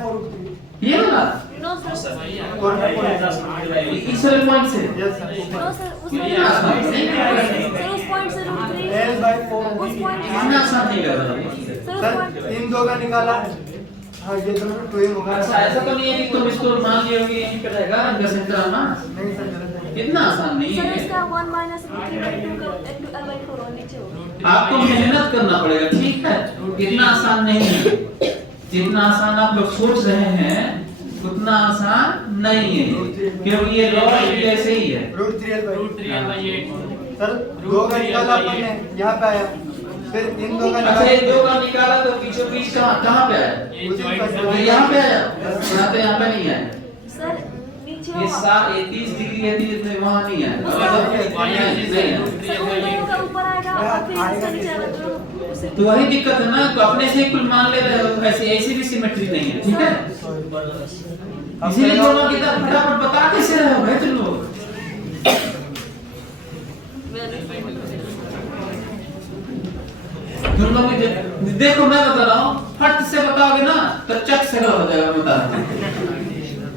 4 ये वाला नो सर इस वाले पॉइंट से yes sir नो सर उस पॉइंट से √3 L by 4 उस पॉइंट इसमें आसान नहीं कर रहा सर इन दो का निकाला हाँ ये दोनों 2 ही होगा अच्छा ऐसा तो नहीं है कि तुम इसको मान लियो कि यहीं पे रहेगा इनका सेंट्रल मास नहीं सर गलत है इतना आसान नहीं सर है इसका 1 माइनस √3/2 का L/4 और नीचे होगा आपको मेहनत करना पड़ेगा ठीक है इतना आसान नहीं है जितना आसान आप लोग सोच रहे हैं उतना आसान नहीं है क्योंकि ये लॉ भी ऐसे ही है √3 by 8 सर दो का निकाला अपन ने यहाँ पे आया फिर इन दो का अच्छा ये दो का निकाला तो बीचों बीच कहाँ पे आया तो यहाँ पे आया यहाँ पे नहीं आया सर नीचे ये होगा ये 30 डिग्री है 30 में वहाँ नहीं आया सर उन दोनों का ऊपर आएगा और फिर इसका नीचे आएगा तो उसे तो वही दिक्कत है ना तो अपने से कुल मान ले रहे हो ऐसे ऐसी भी सिमेट्री नहीं है ठीक है इसीलिए दोनों की तरफ फटाफट बता कैसे रहे हो भाई तुम लोग तुम लोग देखो मैं बता रहा हूँ फट से बताओगे ना तो चट से गलत हो जाएगा बता रहा हूँ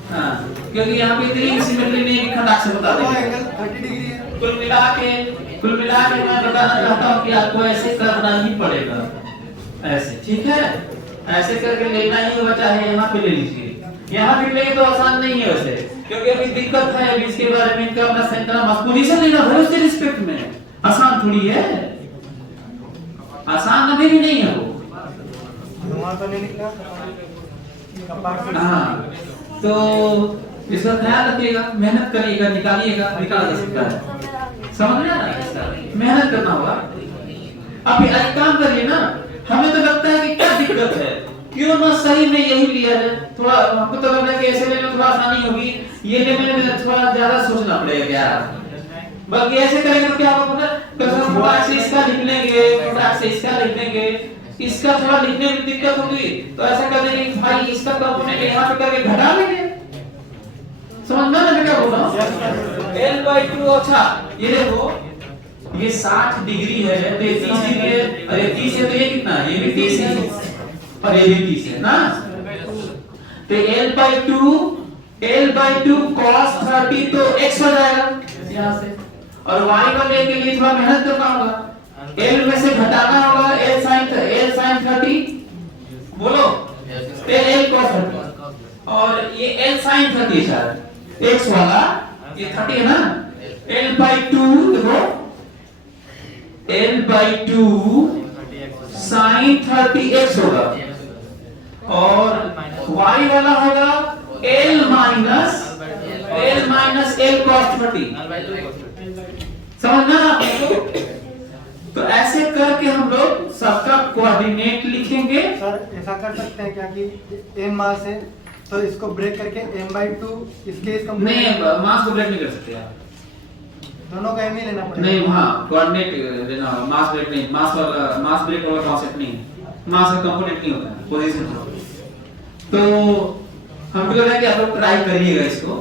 हाँ क्योंकि यहाँ पे इतनी सिमेट्री नहीं है कि खटाक से बता देंगे एंगल 30 डिग्री है कुल मिला के मैं बताना चाहता हूँ कि आपको ऐसे करना ही पड़ेगा ऐसे ठीक है ऐसे करके लेना ही होगा चाहे यहाँ पे ले लीजिए यहाँ पे लेंगे तो आसान नहीं है वैसे क्योंकि अभी दिक्कत है अभी इसके बारे में इनका अपना सेंट्रल मास पोजीशन लेना है उसके रिस्पेक्ट में आसान थोड़ी है आसान अभी भी नहीं है वो वहाँ तो नहीं निकला कपाट हाँ तो इसका ख्याल रखिएगा मेहनत करिएगा निकालिएगा निकाला जा सकता है समझ में आ रहा है इसका मेहनत करना होगा अब एक काम करिए ना हमें तो लगता है कि क्या दिक्कत है क्यों ना सही में यही लिया जाए थोड़ा हमको तो लग रहा है कि ऐसे लेने में थोड़ा आसानी होगी ये लेने में थोड़ा ज्यादा सोचना पड़ेगा क्या बल्कि ऐसे करेंगे तो क्या होगा थोड़ा से इसका लिख लेंगे थोड़ा से इसका लिख लेंगे इसका थोड़ा लिखने में दिक्कत होगी तो ऐसा कर देंगे कि भाई इसका कंपोनेंट यहाँ पे करके घटा देंगे समझ में मैं क्या बोल रहा हूँ L/2 अच्छा ये देखो ये 60 डिग्री है तो ये 30 डिग्री है अरे 30 है तो ये कितना है ये भी 30 है और ये भी 30 है ना तो L/2 cos 30 तो x हो जाएगा यहाँ से और y वाले के लिए थोड़ा मेहनत करना होगा L में से घटाना होगा L sin 30 बोलो L cos 30 और ये L sin 30 शायद x वाला ये 30 है ना L/2 देखो L/2 sin 30x होगा और y वाला होगा L minus L cos 30 समझना ना आपको तो ऐसे करके हम लोग सबका कोऑर्डिनेट लिखेंगे सर ऐसा कर सकते हैं क्या कि m मास है तो इसको ब्रेक करके m/2 इसके इसका नहीं मास को ब्रेक नहीं कर सकते आप दोनों का एम ही लेना पड़ेगा। नहीं, वहाँ कोऑर्डिनेट लेना होगा, मास ब्रेक नहीं, मास ब्रेक वाला कॉन्सेप्ट नहीं है, मास का कंपोनेंट नहीं होता है, पोजीशन होता है। तो हमको लग रहा है कि आप लोग ट्राई करिएगा इसको।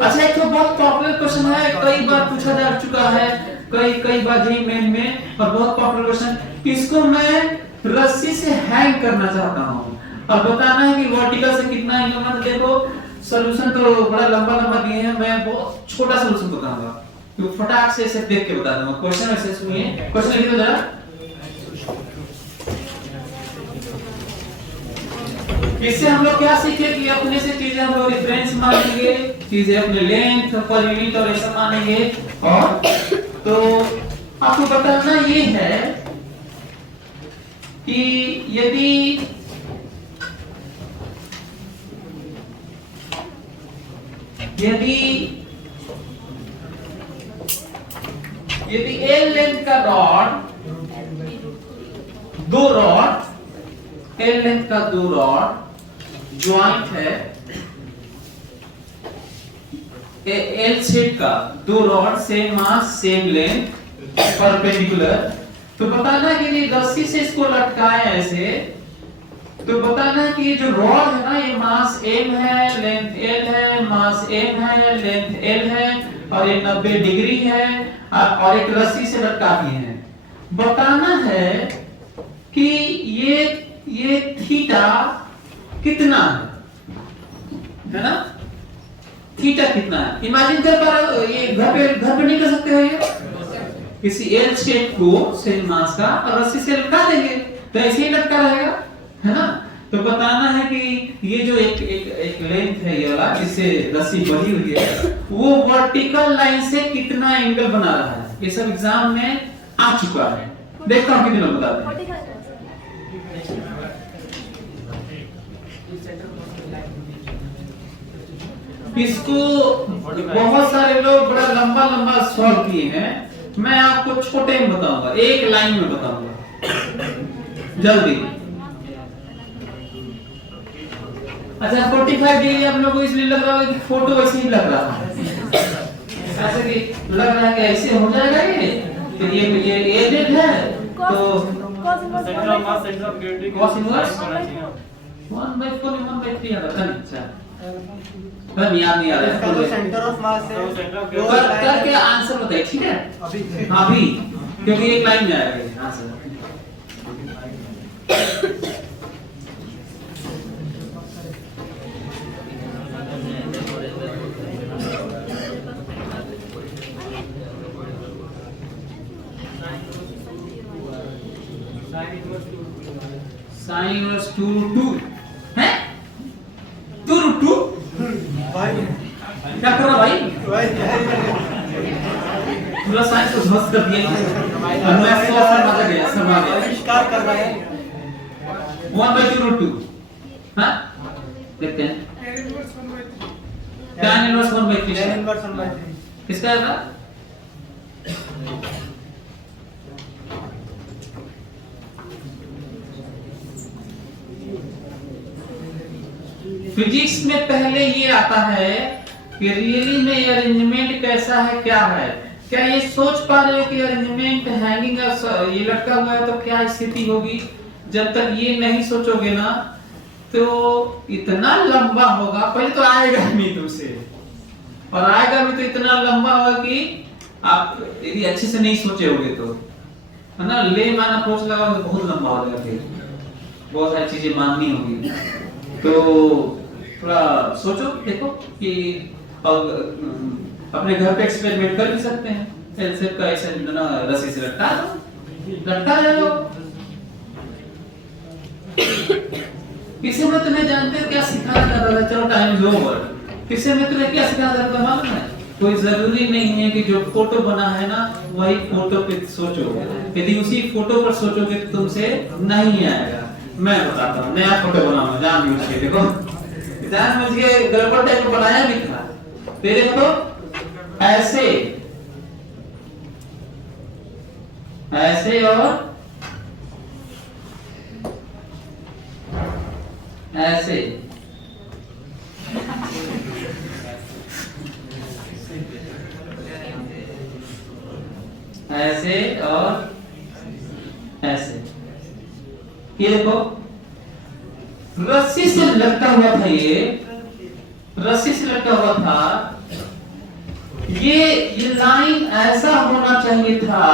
अच्छा, एक तो बहुत पॉपुलर क्वेश्चन है, कई बार पूछा जा चुका है, कई बार जी मेन में, और बहुत पॉपुलर क्वेश्चन, इसको मैं रस्सी से हैंग करना चाहता हूँ और बताना है कि वर्टिकल से कितना एंगल। मतलब देखो सॉल्यूशन तो बड़ा लंबा दिए हैं, मैं बहुत छोटा सॉल्यूशन बताऊंगा, तो फटाक से इसे देख के बता दूंगा। क्वेश्चन ऐसे सुनिए, क्वेश्चन लिखिए जरा। इससे हम लोग क्या सीखे कि अपने से चीजें हम लोग रेफरेंस मानेंगे, चीजें अपने लेंथ पर यूनिट और ऐसा मानेंगे। और तो आपको बताना ये है कि यदि एल लेंथ का रॉड, दो रॉड, एल लेंथ का दो रॉड ज्वाइंट है, एल शेप का दो rod, same mass same length perpendicular, तो बताना कि ये रस्सी से इसको लटकाए ऐसे, तो बताना है कि ये जो रॉड है ना, ये मास m है, लेंथ l है, मास m है, लेंथ l है, और ये 90 डिग्री है, और एक रस्सी से लटका दिए हैं। बताना है कि ये थीटा कितना है ना, थीटा कितना है। इमेजिन कर पा रहे हो, ये घर पे नहीं कर सकते हो, ये किसी एल शेप को सेम मास का और रस्सी से लटका देंगे, तो ऐसे ही लटका रहेगा, है ना। तो बताना है कि ये जो एक लेंथ है, ये वाला जिससे रस्सी बढ़ी हुई है, वो वर्टिकल लाइन से कितना एंगल बना रहा है। ये सब एग्जाम में आ चुका है, देखता हूं कितने लोग बताते हैं। 45 इसको बहुत सारे लोग बड़ा लंबा सॉल्व किए हैं, मैं आपको छोटे में बताऊंगा, एक लाइन में बताऊंगा जल्दी। अच्छा, 45 डिग्री आप लोगों को इसलिए लग रहा है कि फोटो वैसे ही लग रहा है, ऐसे कि लग रहा है कि ऐसे हो जाएगा ये, तो ये एजेड है, तो cos inverse centre of mass, centre of gravity cos inverse 1/4 1/4 आ रहा है। अच्छा, याद नहीं आ रहा इसका जो है, सेंटर ऑफ मास है तो सेंटर ऑफ वो करके आंसर बताइए, ठीक है अभी, क्योंकि एक लाइन में आएगा आंसर। साइन इनवर्स 2√2 है, 2√2 भाई क्या कर रहा भाई, पूरा साइंस को ध्वस्त कर दिया, और मैं 100 से मजा गया, सब आ गया। आविष्कार कर रहा है 1/2√2, हाँ देखते हैं, tan इनवर्स 1/3 tan इनवर्स 1/3 किसका था। फिजिक्स में पहले ये आता है कि रियली में अरेंजमेंट कैसा है, क्या है, क्या ये सोच पा रहे हो कि अरेंजमेंट हैंगिंग ये लटका हुआ है तो क्या स्थिति होगी। जब तक ये नहीं सोचोगे ना तो इतना लंबा होगा, पहले तो आएगा नहीं तुमसे, और आएगा भी तो इतना लंबा होगा कि आप यदि अच्छे से नहीं सोचे होगे तो, है ना, ले मान अप्रोच लगाओगे तो बहुत लंबा हो जाएगा, फिर बहुत सारी चीजें माननी होगी। तो थोड़ा सोचो, देखो कि अपने घर पे एक्सपेरिमेंट कर भी सकते हैं, एल शेप का ऐसे ना रस्सी से लटका रहे हो। किसी में तुम्हें जानते हो क्या सिखाया जाता था, चलो टाइम इज ओवर, किसी में तुम्हें क्या सिखाया जाता था मालूम है, कोई जरूरी नहीं है कि जो फोटो बना है ना वही फोटो पे सोचो, यदि उसी फोटो पर सोचोगे तो तुमसे नहीं आएगा। मैं बताता हूँ, नया फोटो बनाऊंगा, जान बूझ के, देखो जान बूझ के गड़बड़ टाइप का बनाया भी था, तेरे को ऐसे ऐसे और ऐसे, ऐसे और ऐसे। ये देखो रस्सी से लटका हुआ था, ये रस्सी से लटका हुआ था। ये लाइन ऐसा होना चाहिए था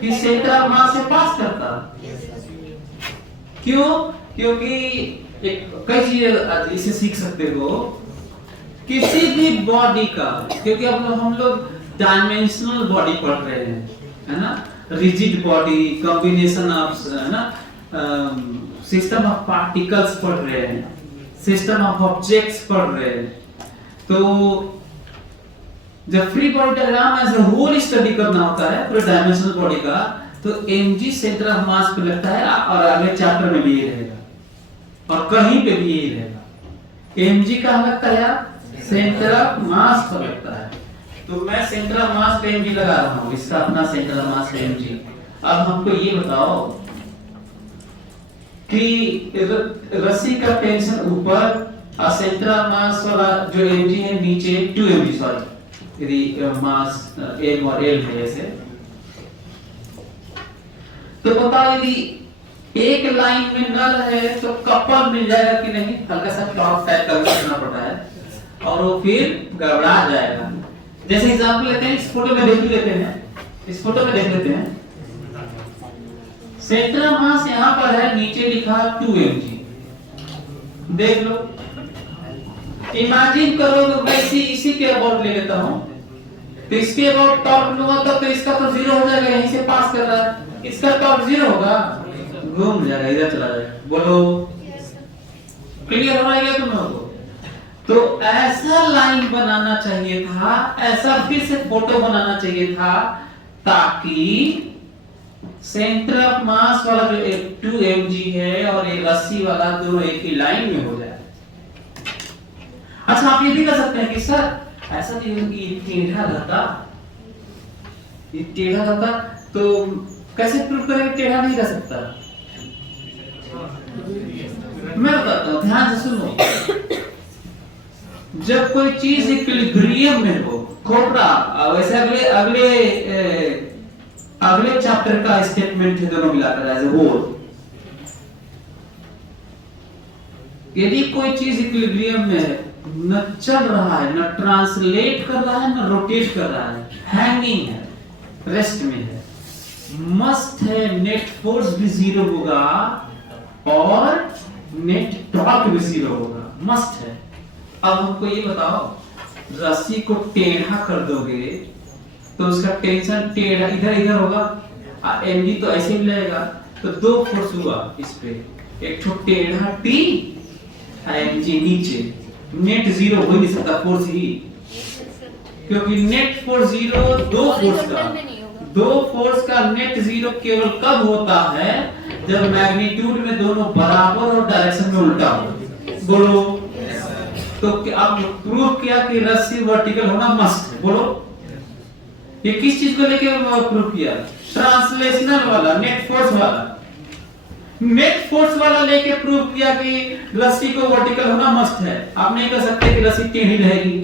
कि सेंटर ऑफ मास से पास करता। क्यों? क्योंकि एक कई चीजें इसे सीख सकते हो किसी भी बॉडी का, क्योंकि अब हम लोग डायमेंशनल बॉडी पढ़ रहे हैं, है ना, रिजिड बॉडी, कॉम्बिनेशन ऑफ, है ना, सिस्टम ऑफ पार्टिकल्स पढ़ रहे हैं, सिस्टम ऑफ ऑब्जेक्ट्स पढ़ रहे हैं। तो जब free body diagram as a whole study करना होता है पूरे डायमेंशनल बॉडी का, तो mg सेंटर ऑफ मास पे लगता है और अगले चैप्टर में भी ये रहेगा और कहीं पे भी यही रहेगा। mg का लगता है सेंटर ऑफ मास पर लगता है। तो मैं सेंटर ऑफ मास पे mg लगा रहा हूं, इसका अपना सेंटर ऑफ मास पे mg। अब हमको ये बताओ कि रस्सी का टेंशन ऊपर और सेंटर ऑफ मास वाला जो mg है नीचे 2 mg, सॉरी, यदि मास m और l है ऐसे, तो बताओ यदि एक लाइन में नल है तो कपल मिल जाएगा कि नहीं? हल्का सा क्रॉस टाइप का करना पड़ता है और वो फिर गड़बड़ा जाएगा। जैसे एग्जांपल लेते हैं, इस फोटो में देख लेते हैं, इस फोटो में देख लेते हैं, सेंटर ऑफ मास यहां पर है, नीचे लिखा 2 mg। देख लो, इमेजिन करो तो मैं इसी के अबाउट ले लेता हूं, तो इसके अबाउट टॉर्क लूंगा तो इसका तो 0 हो जाएगा, यहीं से पास कर रहा है, इसका टॉर्क 0 होगा, घूम जाएगा, इधर चला जाएगा। बोलो क्लियर हो गया तुम लोगों को? तो ऐसा लाइन बनाना चाहिए था, ऐसा फिर से फोटो बनाना चाहिए था, ताकि सेंटर ऑफ मास वाला जो 2 mg है और ये रस्सी वाला दोनों एक ही लाइन में हो जाए। अच्छा, आप ये भी कर सकते हैं कि सर ऐसा नहीं हो कि टेढ़ा रहता, ये टेढ़ा रहता तो कैसे प्रूव करें कि टेढ़ा नहीं रह सकता? मैं बताता हूं, ध्यान से सुनो। जब कोई चीज इक्विलिब्रियम में हो, कोबरा, वैसे अगले चैप्टर का स्टेटमेंट है दोनों मिलाकर एज ए होल। यदि कोई चीज इक्विलिब्रियम में है, न चल रहा है, न ट्रांसलेट कर रहा है, न रोटेट कर रहा है, हैंगिंग है, रेस्ट में है, मस्ट है नेट फोर्स भी 0 होगा और नेट टॉर्क भी 0 होगा, मस्ट है। अब हमको ये बताओ, रस्सी को टेढ़ा कर दोगे तो उसका टेंशन टेढ़ा इधर होगा, mg तो ऐसे ही लगेगा, तो 2 फोर्स हुआ इस पे, एक तो टेढ़ा t और mg नीचे, नेट 0 हो नहीं सकता फोर्स ही, क्योंकि नेट फोर्स 0 दो फोर्स का नेट 0 केवल कब होता है जब मैग्नीट्यूड में दोनों बराबर और डायरेक्शन में उल्टा हो। बोलो, तो अब प्रूव किया कि रस्सी वर्टिकल होना मस्ट है। बोलो, ये किस चीज को लेके प्रूव किया? ट्रांसलेशनल वाला, नेट फोर्स वाला, नेट फोर्स वाला लेके प्रूव किया कि रस्सी को वर्टिकल होना मस्ट है। आप नहीं कह सकते कि रस्सी टेढ़ी रहेगी,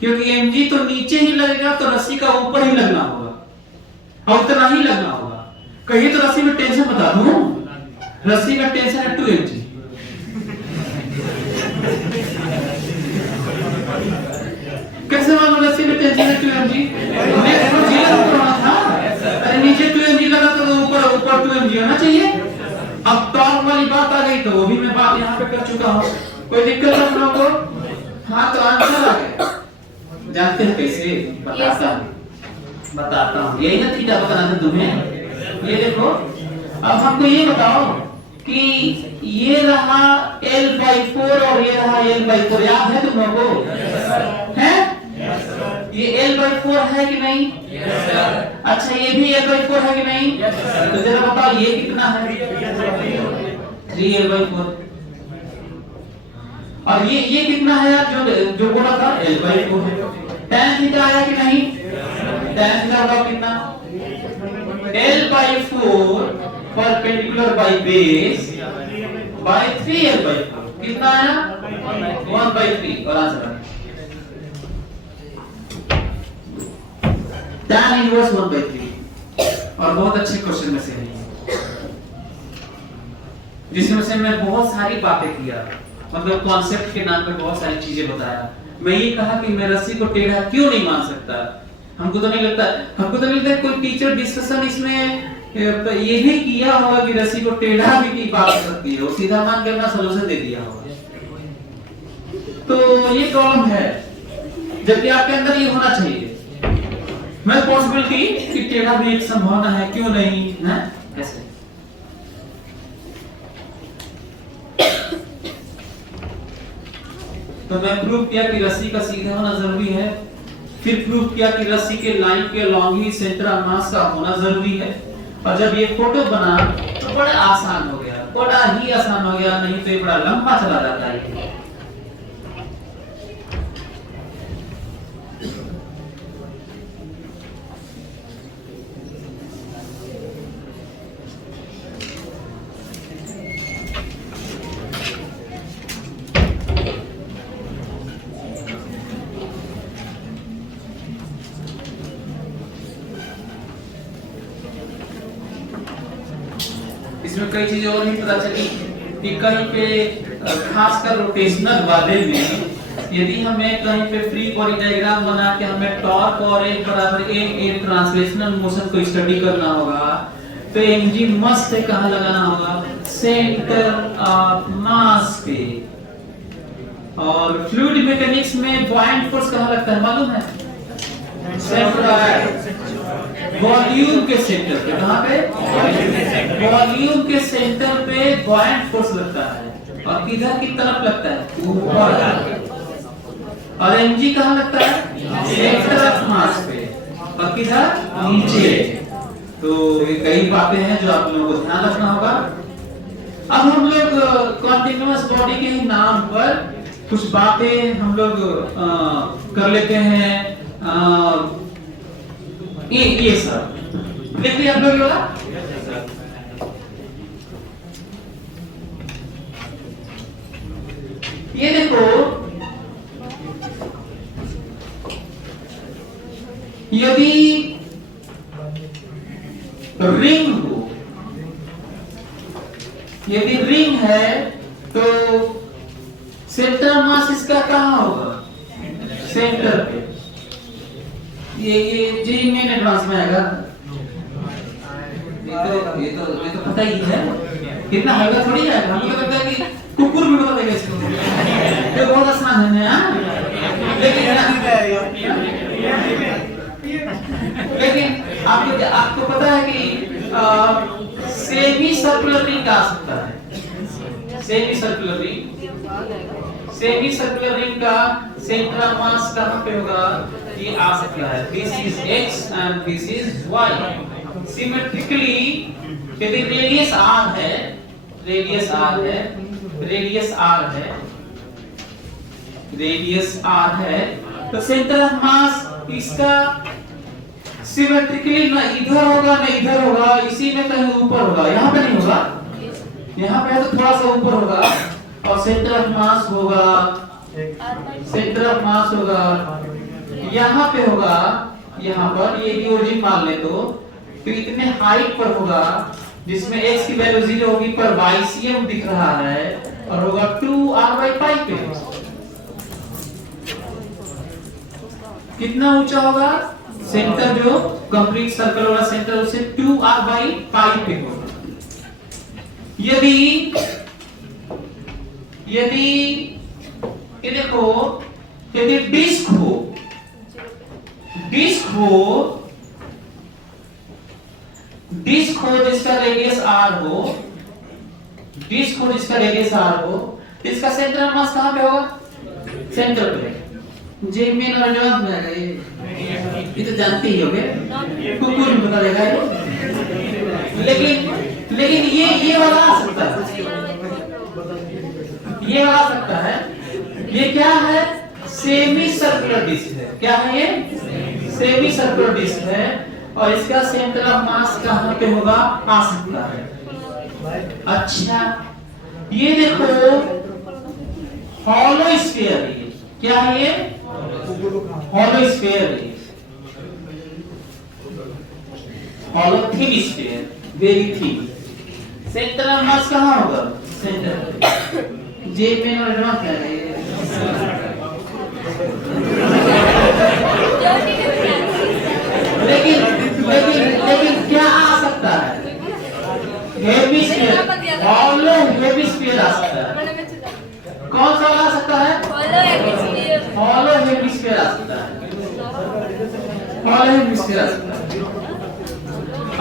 क्योंकि mg तो नीचे ही लगेगा तो रस्सी का ऊपर ही लगना होगा और उतना ही लगना होगा। कहिए तो रस्सी में टेंशन बता दूं, रस्सी का टेंशन है 2 mg। कैसे मालूम रस्सी में टेंशन है 2 mg? नेट फोर्स 0 होना था, अरे नीचे 2 mg लगा तो ऊपर 2 mg होना चाहिए। अब टॉर्क वाली बात आ गई तो वो भी मैं बात यहाँ पे कर चुका हूँ, कोई दिक्कत है आप को? हाँ, तो आंसर आ गया। जानते हैं कैसे? बताता हूँ, यही ना थीटा बताना था तुम्हें। ये देखो, अब हमको ये बताओ कि ये रहा L/4 और ये रहा L/4, याद है तुम लोगों को? है? ये L/4 है कि नहीं? अच्छा, ये भी L/4 है कि नहीं? तो जरा बताओ ये कितना है? 3L/4। और ये कितना है यार, जो बोला था L/4 है। tan थीटा आया कि नहीं? tan थीटा का कितना? L/4 perpendicular by base bye 3L/4 कितना आया? 1/3 और आंसर tan इनवर्स 1/3 और बहुत अच्छे क्वेश्चन में से है ये, जिसमें से मैं बहुत सारी बातें किया, मतलब कॉन्सेप्ट के नाम पे बहुत सारी चीजें बताया। मैं ये कहा कि मैं रस्सी को टेढ़ा क्यों नहीं मान सकता। हमको तो नहीं लगता कोई टीचर डिस्कशन इसमें ये भी किया होगा कि रस्सी को टेढ़ा भी की बात कर सकती है, वो सीधा मान के अपना सॉल्यूशन दे दिया होगा। तो ये प्रॉब्लम है, जबकि आपके अंदर ये होना चाहिए मैं पॉसिबिलिटी कि टेढ़ा भी एक संभावना है, क्यों नहीं है ऐसे। तो मैं प्रूव किया कि रस्सी का सीधा होना जरूरी है, फिर प्रूव किया कि रस्सी के लाइन के अलॉन्ग ही सेंटर ऑफ मास का होना जरूरी है। और जब ये फोटो बना तो बड़ा आसान हो गया, बड़ा ही आसान हो गया, नहीं तो ये बड़ा लंबा चला जाता है। इसमें कई चीजें और भी पता चली कि कहीं पे खासकर रोटेशनल वाले में यदि हमें कहीं पे फ्री बॉडी डायग्राम बना के हमें टॉर्क और एक बराबर एक ट्रांसलेशनल मोशन को स्टडी करना होगा, तो एमजी मस्ट कहाँ लगाना होगा, सेंटर ऑफ मास पे। और फ्लूइड मैकेनिक्स में बॉयंट फोर्स कहाँ लगता है मालूम है? सेंटर वॉल्यूम के सेंटर पे। कहाँ पे? वॉल्यूम के सेंटर पे बॉयंट फोर्स लगता है, और किधर की तरफ लगता है? ऊपर। और एमजी कहाँ लगता है? सेंटर ऑफ मास पे, और किधर? नीचे। तो ये कई बातें हैं जो आप लोगों को ध्यान रखना होगा। अब हम लोग कॉन्टिन्यूअस बॉडी के नाम पर कुछ बातें हम लोग कर लेते हैं। ये सब देखिए आप लोग लोग ये देखो, यदि रिंग हो, यदि रिंग है तो सेंटर मास इसका कहाँ होगा? सेंटर पे। ये जी मेन एडवांस में आएगा। ये तो पता ही है, कितना हल्का थोड़ी है। हमको तो लगता है कि कुकुर भी बता देगा इसको, ये बहुत आसान है ना। लेकिन आपको पता है कि सेमी सर्कुलर रिंग आ सकता है। सेमी सर्कुलर रिंग का सेंटर ऑफ मास कहां पे होगा? ये आ सकता है। This is x and this is y। Symmetrically यदि रेडियस r है, रेडियस r है, तो सेंटर ऑफ मास इसका सिमेट्रिकली ना इधर होगा ना इधर होगा, इसी में कहीं ऊपर होगा। यहाँ पे नहीं होगा, यहाँ पे तो थोड़ा सा ऊपर होगा, और सेंटर ऑफ मास होगा यहाँ पे होगा, यहाँ पर। ये भी ओरिजिन मान ले तो इतने हाइट पर होगा जिसमें x की वैल्यू 0 होगी, पर YCM दिख रहा है, और होगा 2r/π पे। कितना ऊंचा होगा? सेंटर जो कंप्लीट सर्कल वाला सेंटर उसे 2r/π पे होगा। यदि ये देखो, यदि डिस्क हो जिसका रेडियस r हो, तो इसका सेंटर ऑफ मास कहां पे होगा? सेंटर पे। जे मेन और एडवांस में आएगा ये तो जानते ही होगे, कुकुर भी बता देगा ये। लेकिन ये वाला आ सकता है, ये क्या है? सेमी सर्कुलर डिस्क है। क्या है ये? सेमी सर्कुलर डिस्क है, और इसका सेंटर ऑफ मास कहां पे होगा? आ सकता है। अच्छा, ये देखो हॉलो स्फीयर है। क्या है ये? हॉलो स्फीयर है। Hollow thin sphere, very thin. Centre of mass कहाँ होगा? सेंटर जेब में ना रखना है। लेकिन क्या आ सकता है? हेमिस्फीयर, हॉलो हेमिस्फीयर आ सकता है। कौन सा आ सकता है? हॉलो हेमिस्फीयर आ सकता है। हॉलो हेमिस्फीयर आ सकता है।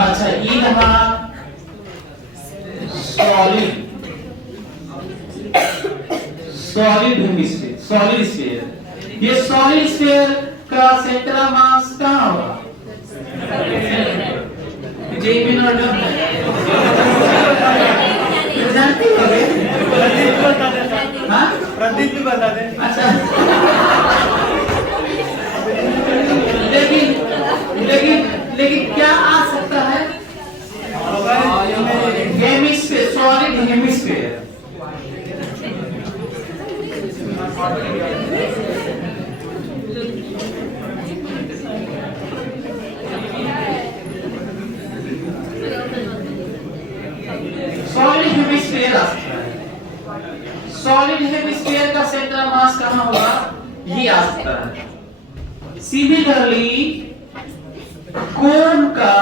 अच्छा, ये रहा सॉलिड हेमिस्फीयर, सॉलिड स्फीयर। ये सॉलिड स्फीयर का सेंटर ऑफ मास कहाँ होगा? जेब में ना रखना। जानते हो बे? हाँ? प्रदीप भी बता दे। अच्छा। लेकिन क्या आ सकता है? Hemisphere, solid hemisphere. Solid hemisphere आ सकता है। सॉलिड हेमिस्फीयर का सेंटर ऑफ मास कहाँ होगा? ये आ सकता है। सिमिलरली कोन का,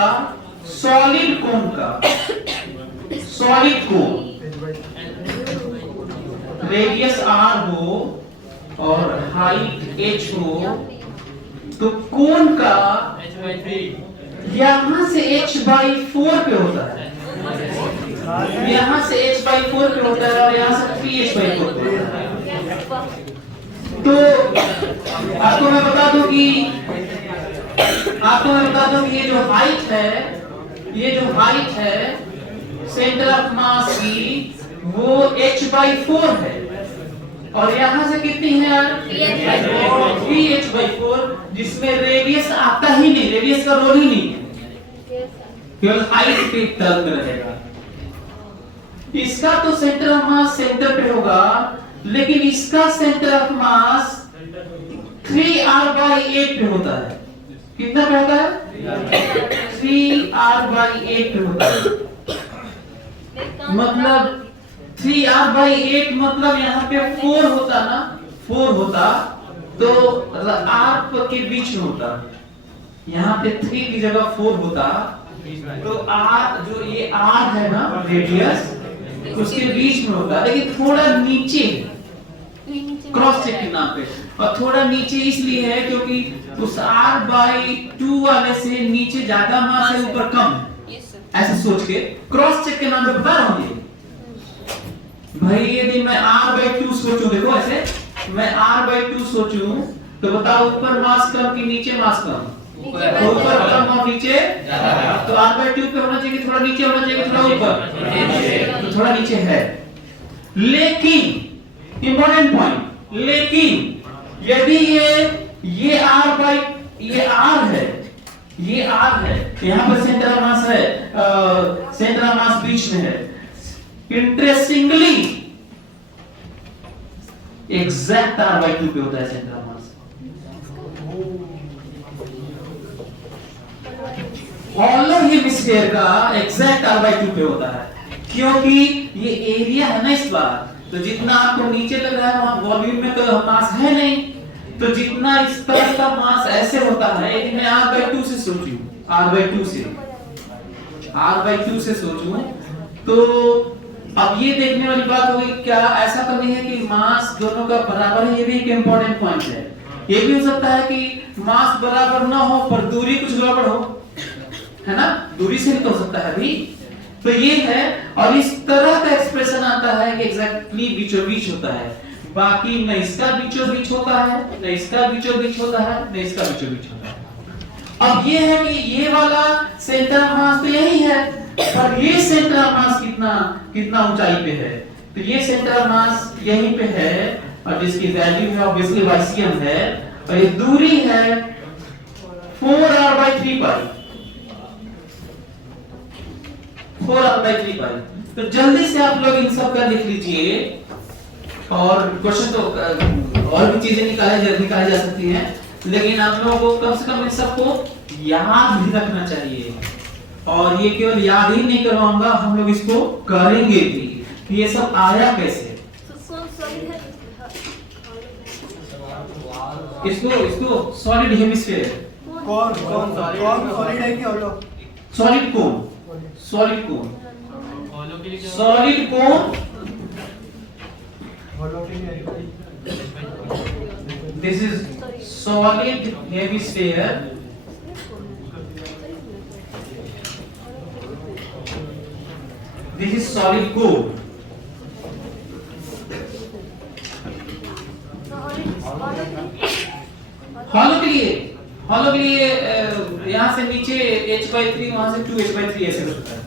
सॉलिड कोन का, सॉलिड कोन रेडियस r हो और हाइट h हो, तो कोन का यहां से h/4 पे होता है, यहां से h/4 पे होता है और यहां से 3h/4 पे होता है। तो आपको मैं बता दूं कि ये जो हाइट है सेंटर ऑफ मास की, वो h/4 है और यहां से कितनी है यार? 3h/4, जिसमें रेडियस आता ही नहीं, रेडियस का रोल ही नहीं है, केवल हाइट पे टर्म रहेगा। इसका तो सेंटर ऑफ मास सेंटर पे होगा, लेकिन इसका सेंटर ऑफ मास 3r/8 पे होता है। कितना पे होता है? 3r/8 पे होता है। मतलब 3r/8 मतलब यहाँ पे 4 होता ना, 4 होता तो r के बीच में होता, यहाँ पे 3 की जगह 4 होता, तो r जो ये r है ना रेडियस, उसके बीच में होता, लेकिन थोड़ा नीचे क्रॉस चेक के नाम पे, और थोड़ा नीचे इसलिए है क्योंकि उस r/2 वाले से नीचे ज्यादा मास है, ऊपर कम, ऐसे सोच के क्रॉस चेक के नाम पे बता रहा हूं। ये भाई यदि मैं r/2 सोचूं, देखो ऐसे मैं r/2 सोचूं तो बताओ ऊपर मास कम कि नीचे मास कम? ऊपर कम और नीचे, तो r/2 पे होना चाहिए, थोड़ा नीचे होना चाहिए, थोड़ा ऊपर, तो थोड़ा नीचे है। लेकिन इंपॉर्टेंट पॉइंट, लेकिन यदि ये r है, ये r है, यहाँ पर सेंटर ऑफ मास है, सेंटर ऑफ मास बीच में है। इंटरेस्टिंगली एग्जैक्ट r/2 पे होता है centre of mass. Hollow hemisphere का एग्जैक्ट r/2 पे होता है, क्योंकि ये एरिया है ना इस बार, तो जितना आपको नीचे लग रहा है वहां वॉल्यूम में तो मास है नहीं, तो जितना इस तरह का मास ऐसे होता है, यदि मैं r/2 से सोचूं, r/2 से सोचूं, तो अब ये देखने वाली बात होगी, क्या ऐसा तो नहीं है कि मास दोनों का बराबर है? ये भी एक इंपॉर्टेंट पॉइंट है। ये भी हो सकता है कि मास बराबर ना हो पर दूरी कुछ गड़बड़ हो, है ना, दूरी से भी तो हो सकता है भी। तो ये है, और इस तरह का एक्सप्रेशन आता है कि एग्जैक्टली बीचों बीच होता है, बाकी न इसका बीचों बीच होता है, न इसका बीचों बीच होता है, न इसका बीचों बीच होता है। अब ये है कि ये वाला सेंटर ऑफ मास तो यही है, पर ये सेंटर ऑफ मास कितना ऊंचाई पे है, तो ये सेंटर ऑफ मास यहीं पे है, और जिसकी वैल्यू है ऑब्वियसली YCM है, और ये दूरी है 4r/3 पाई, 4r/3 पाई। तो जल्दी से आप लोग इन सब का लिख लीजिए, और क्वेश्चन तो और भी चीजें निकाली जा सकती हैं, लेकिन आप लोगों को कम से कम इन सबको याद भी रखना चाहिए। और ये केवल याद ही नहीं करवाऊंगा, हम लोग इसको करेंगे भी कि ये सब आया कैसे। सॉलिड है। इसको सॉलिड हेमिस्फीयर, कौन सॉलिड है कि hollow? Solid cone, solid cone, solid cone, hollow के लिए this is solid hemisphere, this is solid core. Hollow के लिए यहाँ से नीचे h/3, वहां से 2h/3 ऐसे होता है।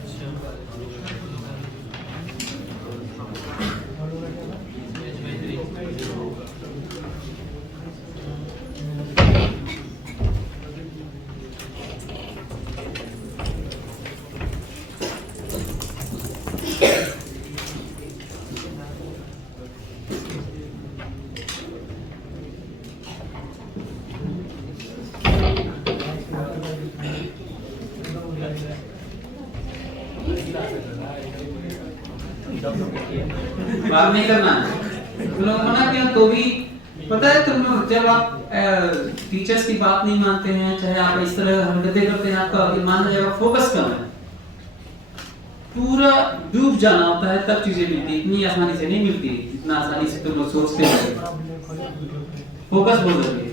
बात नहीं करना, तुम लोग मना किया तो भी पता है, तुम लोग जब आप टीचर्स की बात नहीं मानते हैं, चाहे आप इस तरह हरकतें करते हैं, आपका मान लीजिए फोकस कम है, पूरा डूब जाना होता है, तब चीजें मिलती है। इतनी आसानी से नहीं मिलती, इतना आसानी से तुम लोग सोचते हैं। फोकस बहुत जरूरी है।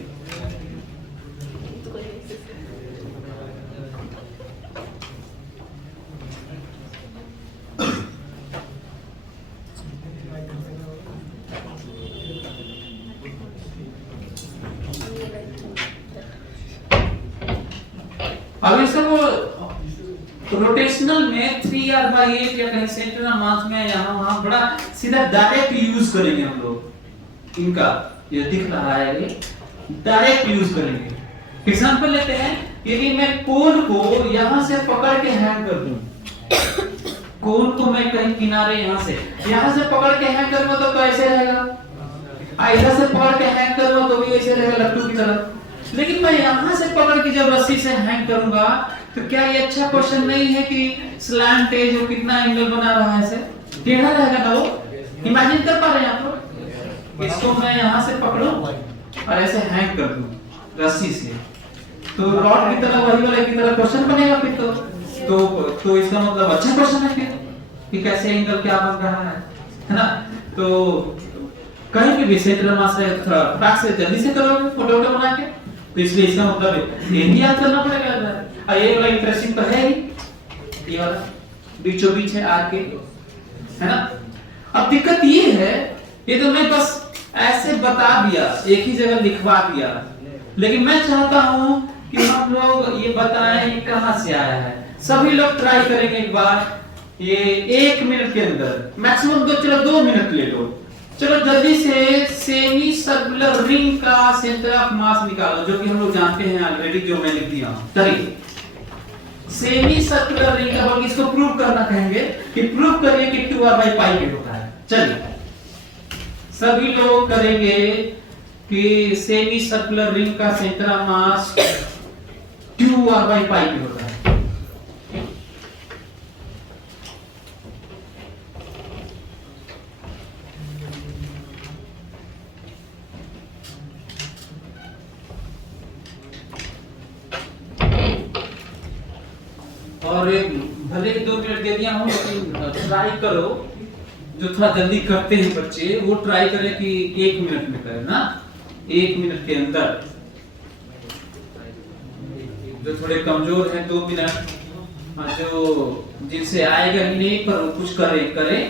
अब इसका वो रोटेशनल में 3r/8 या कहीं सेंटर ऑफ मास में यहाँ वहाँ बड़ा सीधा डायरेक्ट यूज करेंगे हम लोग। इनका ये दिख रहा है, ये डायरेक्ट यूज करेंगे। एग्जांपल लेते हैं, यदि मैं कोन को यहाँ से पकड़ के हैंग कर दूं, कोन को मैं कहीं किनारे यहाँ से पकड़ के हैंग करूंगा तो कैसे रहेगा? इधर से पकड़ के हैंग करूंगा तो भी ऐसे रहेगा, लट्टू की तरह। लेकिन मैं यहाँ से पकड़ के जब रस्सी से हैंग करूंगा तो क्या ये अच्छा क्वेश्चन नहीं है कि स्लैंट एज वो कितना एंगल बना रहा है, ऐसे टेढ़ा रहेगा ना वो? इमेजिन कर पा रहे हैं आप लोग? इसको मैं यहाँ से पकड़ूं और ऐसे हैंग कर दूं रस्सी से, तो रॉड की तरह, वही वाले की तरह क्वेश्चन बनेगा फिर तो इसका मतलब अच्छा क्वेश्चन है फिर कि कैसे एंगल क्या बन रहा है ना? तो कहीं भी सेंटर मास से फटाक से जल्दी से करोगे फोटो बना के, तो इसलिए इसका मतलब ये याद करना पड़ेगा। और ये वाला इंटरेस्टिंग तो है ही, ये वाला बीचों बीच है आके, है ना? अब दिक्कत ये है, ये तो मैं बस ऐसे बता दिया, एक ही जगह लिखवा दिया, लेकिन मैं चाहता हूं कि हम लोग ये बताएं कहां से आया है। सभी लोग ट्राई करेंगे एक बार, ये 1 मिनट के अंदर, मैक्सिमम 2 मिनट ले लो। चलो जल्दी से सेमी सर्कुलर रिंग का सेंटर ऑफ मास निकालो, जो कि हम लोग जानते हैं ऑलरेडी, जो मैं लिख दिया हूं। चलिए सेमी सर्कुलर रिंग का, बल्कि इसको प्रूव करना कहेंगे कि प्रूव करिए कि 2r/π के होता है। चलिए सभी लोग करेंगे कि सेमी सर्कुलर रिंग का सेंटर ऑफ मास 2r/π के होता है। और भले 2 मिनट दे दिया हूं, लेकिन ट्राई करो, जो थोड़ा जल्दी करते हैं बच्चे वो ट्राई करें कि 1 मिनट में करें ना, 1 मिनट के अंदर। जो थोड़े कमजोर हैं 2 मिनट, जो जिनसे आएगा ही नहीं पर वो कुछ करें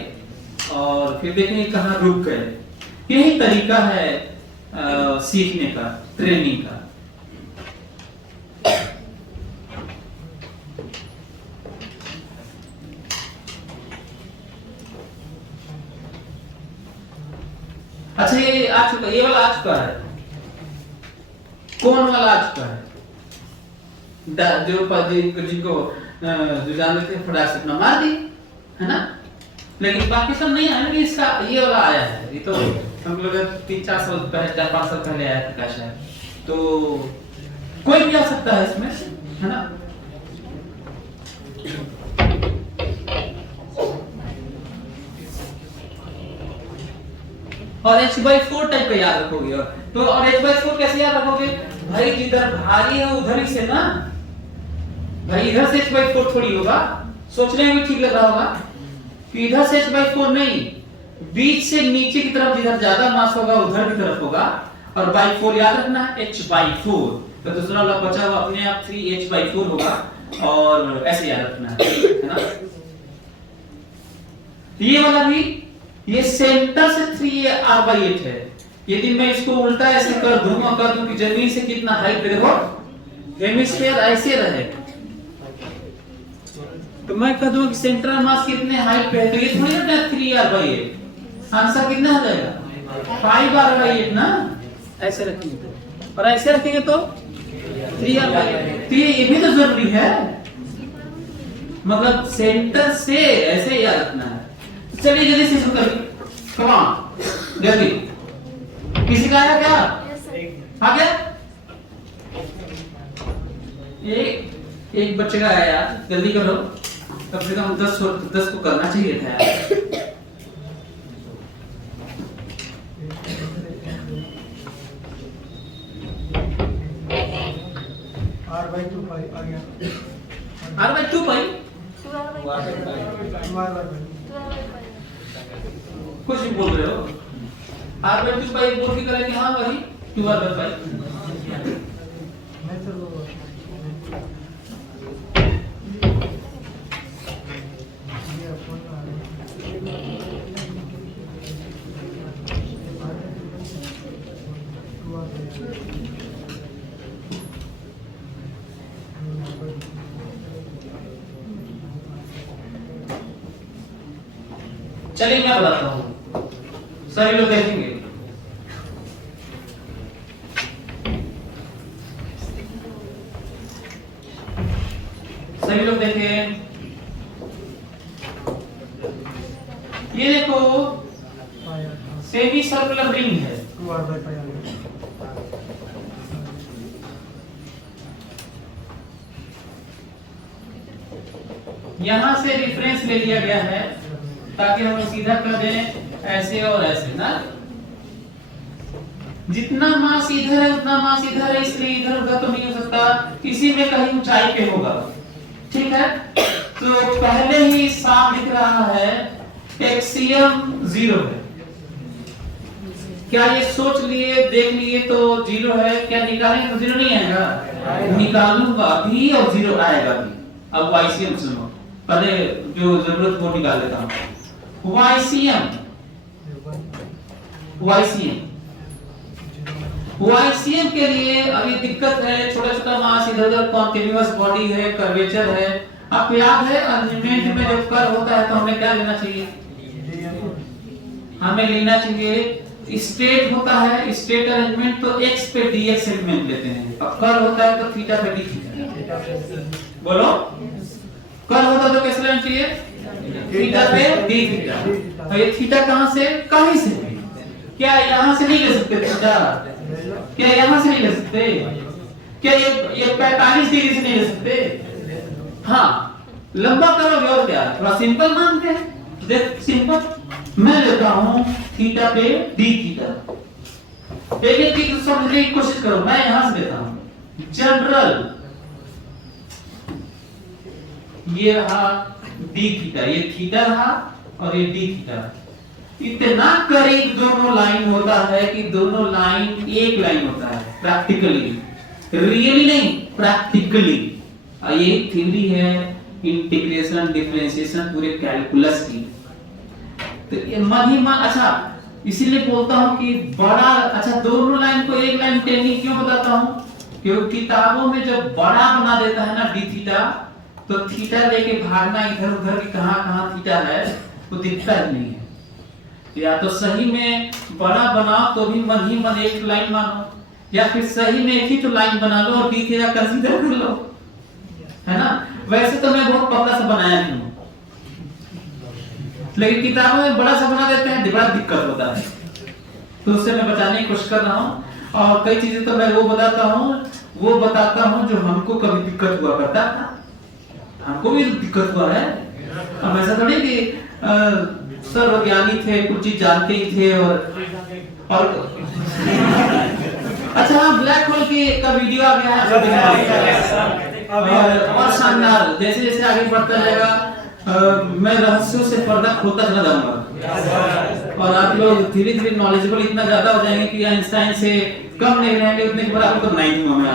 और फिर देखेंगे कहाँ रुक गए। यही तरीका है सीखने का, ट्रेनिंग का। अच्छा ये आ चुका, ये वाला आ चुका है, कौन वाला आ चुका है? जिनको जो जानते थे फटाक से अपना मार दी, है ना? लेकिन बाकी सब नहीं आया, लेकिन इसका ये वाला आया है। ये तो हम लोग 3-4 साल पहले, 4-5 साल पहले आया था काश है, तो कोई भी आ सकता है इसमें, है ना? और h/4 टाइप का याद रखोगे। तो और h/4 कैसे याद रखोगे भाई, जिधर भारी है उधर ही से ना भाई, इधर से h/4 थोड़ी होगा। सोचने में भी ठीक लग रहा होगा कि इधर से h/4 नहीं, बीच से नीचे की तरफ जिधर ज्यादा मास होगा उधर की तरफ होगा। और बाई 4 याद रखना है, h/4। तो दूसरा वाला बचा हुआ अपने आप 3h/4 होगा और ऐसे याद रखना है ना। ये वाला भी, ये सेंटर से 3r/8 है। यदि मैं इसको उल्टा ऐसे कर दूं और कर दूं कि जमीन से कितना हाइट पे, देखो हेमिस्फीयर ऐसे रहे, तो मैं कह दूं कि सेंट्रल मास कितने हाइट पे है, तो ये थोड़ी ना 3r/8। आंसर कितना आ जाएगा 5r/8 ना। ऐसे रखेंगे तो, और ऐसे रखेंगे तो 3r/8। तो ये भी तो जरूरी है, मतलब सेंटर से ऐसे याद रखना है। चलिए जल्दी से शुरू करिए, कम ऑन जल्दी। किसी का आया क्या? Yes sir. आ गया? एक बच्चे का आया यार, जल्दी करो। कम से कम 10 को करना चाहिए था यार। r/2 पाई आ गया। r/2 पाई 2r/5 कुछ भी बोल रहे हो। r/2 पाई बोल के करेंगे, हाँ वही 2r/5। नहीं सर वो ये अपन आ चलिए मैं बताता हूँ, सभी लोग देखेंगे। सभी लोग देखें, ये देखो सेमी सर्कुलर रिंग है। 2r/5 आ गया। यहां से रेफरेंस ले लिया गया है ताकि हम सीधा कर दें ऐसे और ऐसे ना। जितना मास इधर है उतना मास इधर है, इसलिए इधर उधर तो नहीं हो सकता, इसी में कहीं ऊंचाई पे होगा। ठीक है, तो पहले ही साफ दिख रहा है एक्सियम 0 है। क्या ये सोच लिए देख लिए तो 0 है, क्या निकालेंगे तो 0 नहीं आएगा? निकालूंगा भी और 0 आएगा भी। अब वाइसियम सुनो, पहले जो जरूरत वो निकाल लेता हूं। वाइसियम वाइसियम के लिए अभी दिक्कत है, छोटा छोटा मास इधर उधर, कॉन्टिन्यूअस बॉडी है, कर्वेचर है। आपको याद है अरेंजमेंट में जब कर्व होता है तो हमें क्या लेना चाहिए? हमें लेना चाहिए स्ट्रेट होता है, स्ट्रेट अरेंजमेंट तो x पे dx एलिमेंट लेते हैं। अब कर्व होता है तो थीटा पे d थीटा। बोलो, कर्व होता है तो कैसे लेना चाहिए? थीटा पे d थीटा। तो ये थीटा कहां से? कहीं से। क्या यहां से नहीं ले सकते थीटा? क्या यहां से नहीं ले सकते? क्या ये 45 डिग्री से नहीं ले सकते? हाँ, लंबा करोगे और क्या, थोड़ा सिंपल मानते हैं। देख सिंपल, मैं लेता हूं थीटा पे d थीटा। एक चीज समझने की कोशिश करो, मैं यहां से लेता हूं जनरल, ये रहा d थीटा, ये थीटा रहा और ये d थीटा। इतना करीब दोनों लाइन होता है कि दोनों लाइन एक लाइन होता है प्रैक्टिकली, रियली नहीं, प्रैक्टिकली। ये थ्योरी है इंटीग्रेशन डिफरेंशिएशन पूरे कैलकुलस की। तो ये मन अच्छा, इसीलिए बोलता हूं कि बड़ा अच्छा दोनों लाइन को एक लाइन टेक्निक क्यों बताता हूं? क्योंकि किताबों में जब बड़ा बना देता है ना d थीटा, तो थीटा लेके भागना इधर उधर कि कहां थीटा है वो दिखता ही नहीं है। या तो सही में बड़ा बनाओ तो भी मन ही मन एक लाइन मानो, या फिर सही में एक ही तो लाइन बना लो और d थीटा कंसीडर कर लो, है ना। वैसे तो मैं बहुत पतला सा बनाया हूं, लेकिन किताबों में बड़ा सा बना देते हैं, बड़ा दिक्कत होता है। तो उससे मैं बचाने की कोशिश कर रहा हूं। और कई चीजें तो मैं वो बताता हूं जो हमको कभी दिक्कत हुआ करता था। हमको भी दिक्कत हुआ है। हम ऐसा थोड़ी कि सर्वज्ञानी थे, कुछ चीज जानते ही थे और अच्छा हाँ, ब्लैक होल की का वीडियो आ गया है और शानदार। जैसे जैसे आगे बढ़ता जाएगा मैं रहस्यों से पर्दा खोलता चला जाऊंगा और आप लोग धीरे धीरे नॉलेजेबल इतना ज्यादा हो जाएंगे कि आइंस्टाइन से कम नहीं रहेंगे, उतने के बराबर तो नहीं दूंगा मैं।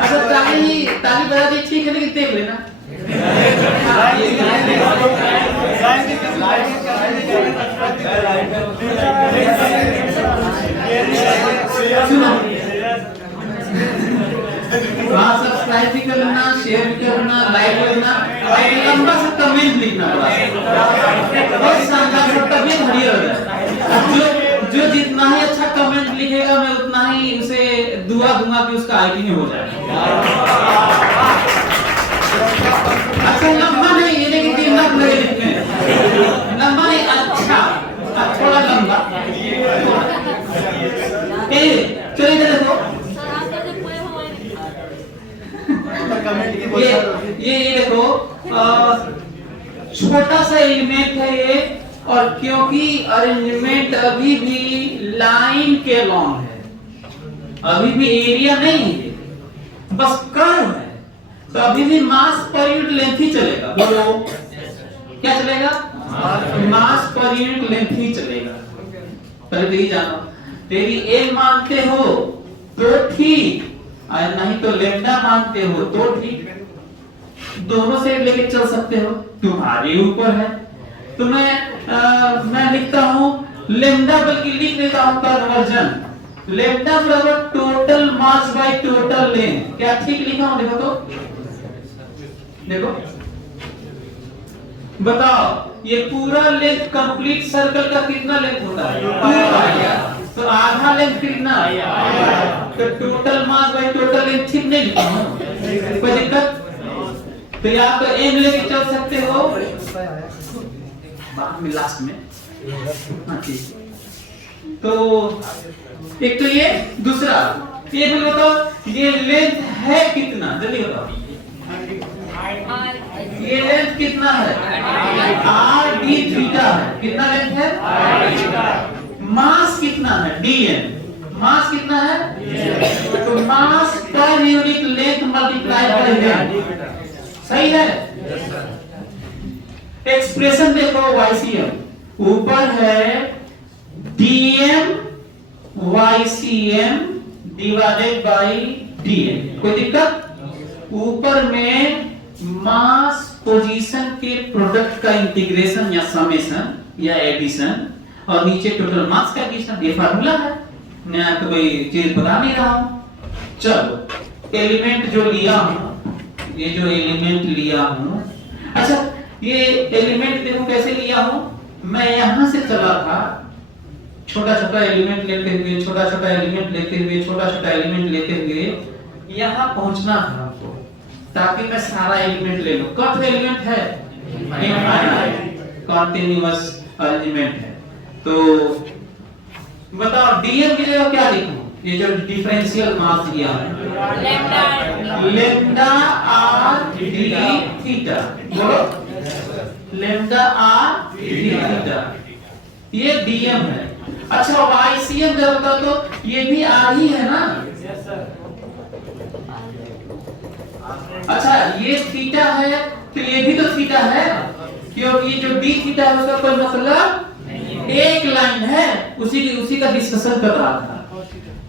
अच्छा ताली बजा दी ठीक है, लेकिन देख लेना सब्सक्राइब भी कर लेना, शेयर भी कर लेना, लाइक कर लेना और लंबा सा कमेंट लिखना बहुत शानदार सा कमेंट बढ़िया होगा। जो जितना ही अच्छा कमेंट लिखेगा मैं उतना ही उसे दुआ दूंगा कि उसका आईटी में हो जाए। अच्छा लंबा नहीं, ये लेकिन 3 लाख लगे लिखने, लंबा नहीं, अच्छा थोड़ा लंबा। चलो इधर देखो, सर आप कर दे पूरे हो कमेंट की बहुत ये देखो छोटा सा एलिमेंट है ये, और क्योंकि अरेंजमेंट अभी भी लाइन के लॉन्ग है, अभी भी एरिया नहीं है, बस कर्व है, तो अभी भी मास पर यूनिट लेंथ ही चलेगा। बोलो क्या चलेगा? मास पर यूनिट लेंथ ही चलेगा। पहले तो ये जानो, तेरी एल मानते हो तो ठीक, और नहीं तो लेम्डा मानते हो तो ठीक, दोनों से लेके चल सकते हो, तुम्हारे ऊपर है। तो मैं लिखता हूं लेम्डा, बल्कि लिख देता हूं कन्वर्जन, लेम्डा बराबर total mass by total length. क्या ठीक लिखा हूं? देखो तो, देखो बताओ ये पूरा लेंथ कंप्लीट सर्कल का कितना लेंथ होता है? तो आधा लेंथ कितना? तो total mass by total length ठीक नहीं लिखा हूं, कोई दिक्कत? तो या तो एम लेके चल सकते हो बाद में लास्ट में। हाँ ठीक। तो एक तो ये, दूसरा ये भी बताओ ये लेंथ है कितना, जल्दी बताओ ये लेंथ कितना है? आर डी थीटा है। कितना लेंथ है? मास कितना है? dn। मास कितना है? तो mass per unit length multiply by length, सही है? एक्सप्रेशन देखो YCM, ऊपर है dm YCM divided by dn, कोई दिक्कत? ऊपर में मास पोजीशन के प्रोडक्ट का इंटीग्रेशन या समेशन या एडिशन, और नीचे टोटल मास का एडिशन। ये फार्मूला है, मैं आपको कोई चीज बता नहीं रहा हूं। चलो एलिमेंट जो लिया हूं, ये जो एलिमेंट लिया हूं, अच्छा ये एलिमेंट देखो कैसे लिया हूं, मैं यहां से चला था छोटा छोटा एलिमेंट लेते हुए, छोटा छोटा एलिमेंट लेते हुए, छोटा छोटा एलिमेंट लेते हुए यहां पहुंचना था आपको, ताकि मैं सारा एलिमेंट ले लूं। कौन सा एलिमेंट है? इनफाइनाइट कंटीन्यूअस एलिमेंट है। तो बताओ डीएम की जगह क्या लिखूं? ये जो डिफरेंशियल मास दिया है लेम्डा आर डी थीटा, बोलो लेम्डा आर डी थीटा, ये डीएम है। अच्छा वाईसीएम जब बताओ तो ये भी आर ही है ना? अच्छा ये थीटा है तो ये भी तो थीटा है, क्योंकि जो डी थीटा है उसका कोई मतलब एक लाइन है, उसी का डिस्कशन कर रहा था।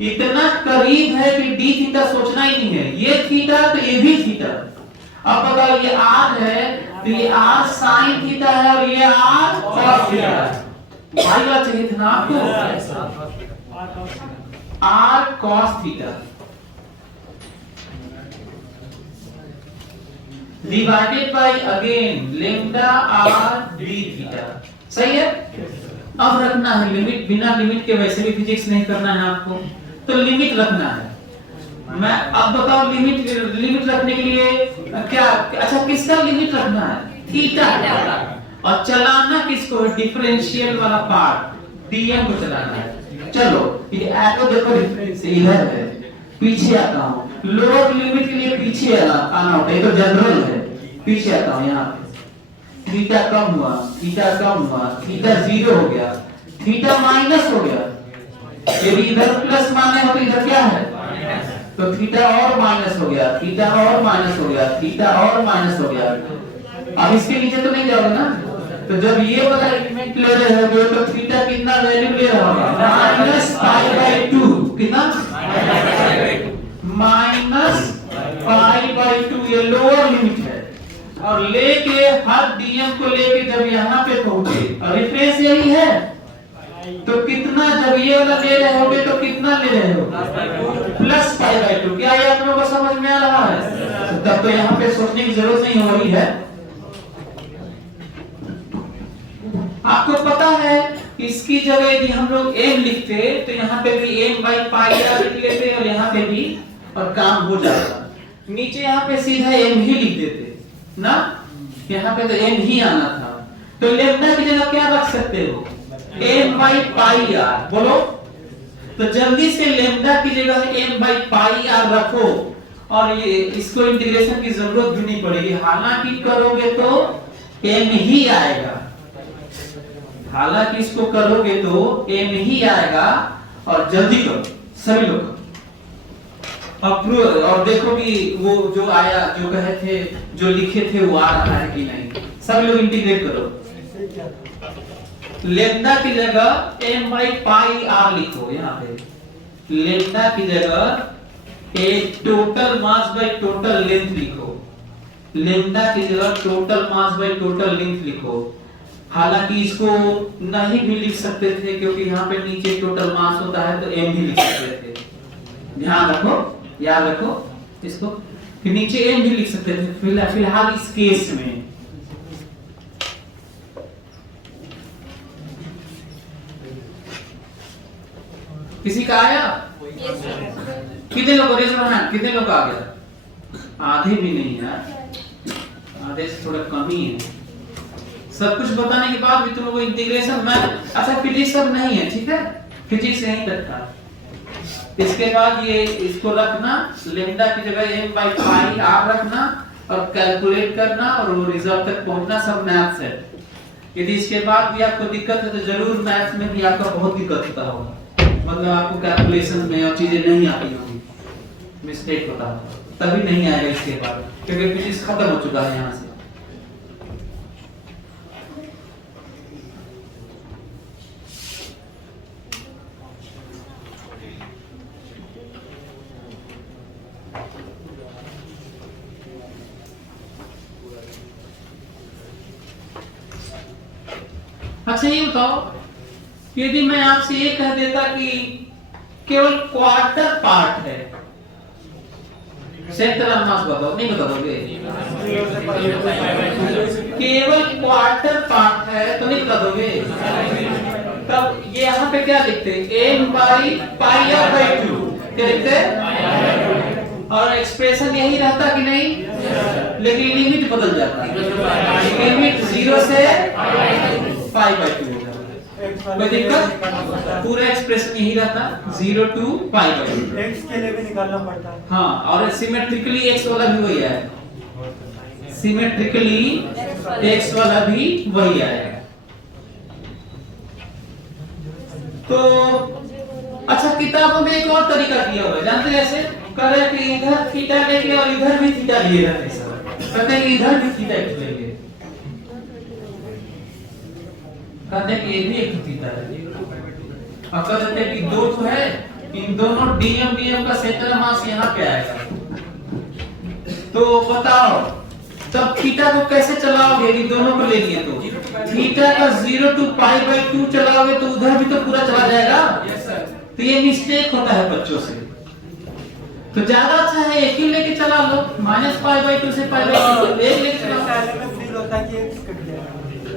इतना करीब है कि डी थीटा सोचना ही नहीं है, ये थीटा तो ये भी थीटा। अब बताओ ये आर है तो ये आर साइन थीटा है और ये आर कॉस थीटा है। भाई बात चाहिए था ना आपको, r cos theta divided by again lambda r d theta, सही है? अब रखना है लिमिट, बिना लिमिट के वैसे भी फिजिक्स नहीं करना है आपको, तो लिमिट रखना है। मैं अब बताओ लिमिट रखने के लिए क्या, अच्छा किसका लिमिट रखना है? थीटा। और चलाना किसको? डिफरेंशियल वाला पार्ट डीएम को चलाना है। चलो ये एरो देखो रेफरेंस इधर है, पीछे आता हूँ, लोअर लिमिट के लिए पीछे आना होता है, ये तो जनरल है, पीछे आता हूँ यहाँ पे, थीटा कम हुआ, थीटा कम हुआ, थीटा 0 हो गया, थीटा माइनस हो गया, यदि इधर प्लस माने हो तो इधर क्या है, तो थीटा और माइनस हो गया, थीटा और माइनस हो गया, थीटा और माइनस हो गया। अब इसके नीचे तो नहीं जाओगे ना, तो जब ये वाला एलिमेंट ले रहे हो तो थीटा कितना वैल्यू ले रहा होगा, -π/2, कितना -π/2, ये लोअर लिमिट है। और लेके हर डीएम को लेके जब यहाँ पे पहुंचे, और रेफरेंस यही है, तो कितना, जब ये वाला ले रहे होगे तो कितना ले रहे हो, +π/2। क्या ये आप लोगों को समझ में आ रहा है? तब तो यहाँ पे सोचने की जरूरत नहीं हो रही है। आपको पता है इसकी जगह यदि हम लोग m लिखते तो यहाँ पे भी m/πr लिख लेते और यहाँ पे भी, और काम हो जाता। नीचे यहाँ पे सीधा m ही लिख देते ना, यहाँ पे तो m ही आना था, तो लेम्डा की जगह क्या रख सकते हो, m/πr, बोलो। तो जल्दी से लेम्डा की जगह m/πr रखो, और ये इसको इंटीग्रेशन की जरूरत भी नहीं पड़ेगी, हालांकि करोगे तो m ही आएगा, हालांकि इसको करोगे तो m ही आएगा। और जल्दी करो सभी लोग, और देखो कि वो जो आया, जो कहे थे, जो लिखे थे वो आ रहा है कि नहीं, सभी लोग इंटीग्रेट करो। लेम्डा की जगह m/πr लिखो, यहाँ पे लेम्डा की जगह एक total mass by total length लिखो, लेम्डा की जगह total mass by total length लिखो। हालांकि इसको नहीं भी लिख सकते थे, क्योंकि यहाँ पे नीचे टोटल मास होता है तो m भी लिख सकते थे, ध्यान रखो, याद रखो इसको, कि नीचे m भी लिख सकते थे फिलहाल इस केस में। किसी का आया? कितने लोग रेज करना, कितने लोग आ गया? आधे भी नहीं यार, आधे से थोड़ा कम ही है। सब कुछ बताने के बाद भी तुम लोग इंटीग्रेशन में, अच्छा फिजिक्स सब नहीं है, ठीक है, फिजिक्स यहीं तक था। इसके बाद ये इसको रखना, लेम्डा की जगह m/πr रखना, और कैलकुलेट करना, और वो रिजल्ट तक पहुंचना, सब मैथ्स है। यदि इसके बाद भी आपको दिक्कत है तो जरूर मैथ्स में भी आपका बहुत दिक्कत होता होगा, मतलब आपको कैलकुलेशन में और चीजें नहीं आती होंगी, मिस्टेक होता होगा, तभी नहीं आएगा इसके बाद, क्योंकि फिजिक्स खत्म हो चुका है यहाँ से। अच्छा ये बताओ, यदि मैं आपसे ये कह देता कि केवल क्वार्टर पार्ट है, सेंटर ऑफ मास बताओ, नहीं बता दोगे? केवल क्वार्टर पार्ट है तो नहीं बता दोगे? तब ये यहाँ पे क्या लिखते हैं, m/πr/2, क्या लिखते हैं? और एक्सप्रेशन यही रहता कि नहीं, लेकिन लिमिट बदल जाता है, लिमिट 0 से π/2 हो जाता है, कोई दिक्कत? पूरा एक्सप्रेशन यही रहता, 0 to π/2। x के लिए भी निकालना पड़ता है। हाँ, और सिमेट्रिकली x वाला भी वही है, सिमेट्रिकली x वाला भी वही आएगा। तो अच्छा, किताबों में एक और तरीका दिया हुआ है, जानते हैं? ऐसे कर रहे कि इधर थीटा लेके और इधर भी थीटा लिए रहते हैं, कहते हैं इधर भी थीटा लेंगे, कहते हैं कि ये भी एक थीटा है, और कहते हैं कि दो तो है, इन दोनों डीएम का सेंटर मास यहाँ पे आएगा। तो बताओ तब थीटा को कैसे चलाओगे, यदि दोनों को ले लिए तो थीटा का 0 to π/2 चलाओगे तो उधर भी तो पूरा चला जाएगा। तो ये मिस्टेक होता है बच्चों से, तो ज्यादा अच्छा है एक ही लेके चला लो, -π/2 से π/2 एक लेके चलाओ, फील होता है कि x कट गया,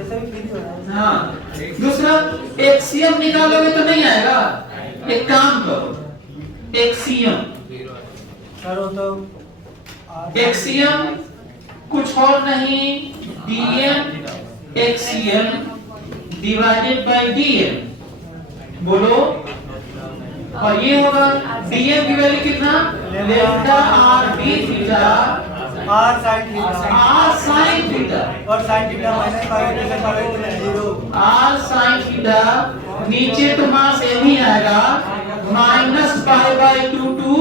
ऐसा भी फील हो रहा है। हाँ। दूसरा, एक्सियम निकालोगे तो नहीं आएगा, एक काम करो, एक्सियम करो तो एक्सियम कुछ और नहीं, dm axiom divided by dm, बोलो और ये होगा df की वैल्यू कितना, lambda r d theta r sin theta r sine theta, और sin theta minus pi by 2 0 r sine theta, नीचे तो मास m ही आएगा माइनस पाई बाय 2 टू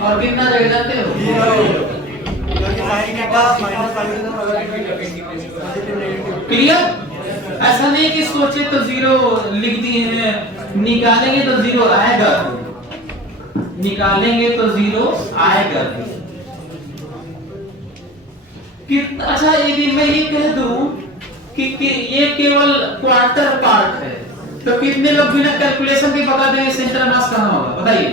और कितना रहेगा जानते हो, 0 क्योंकि sin थीटा माइनस पाई पॉजिटिव नेगेटिव। क्लियर। ऐसा नहीं कि सोचे तो जीरो लिख दिए हैं, निकालेंगे तो जीरो आएगा, निकालेंगे तो जीरो आएगा। अच्छा यदि मैं ये कह दूं कि ये केवल क्वार्टर पार्ट है, तो कितने लोग बिना कैलकुलेशन के बता देंगे सेंटर मास कहां होगा, बताइए।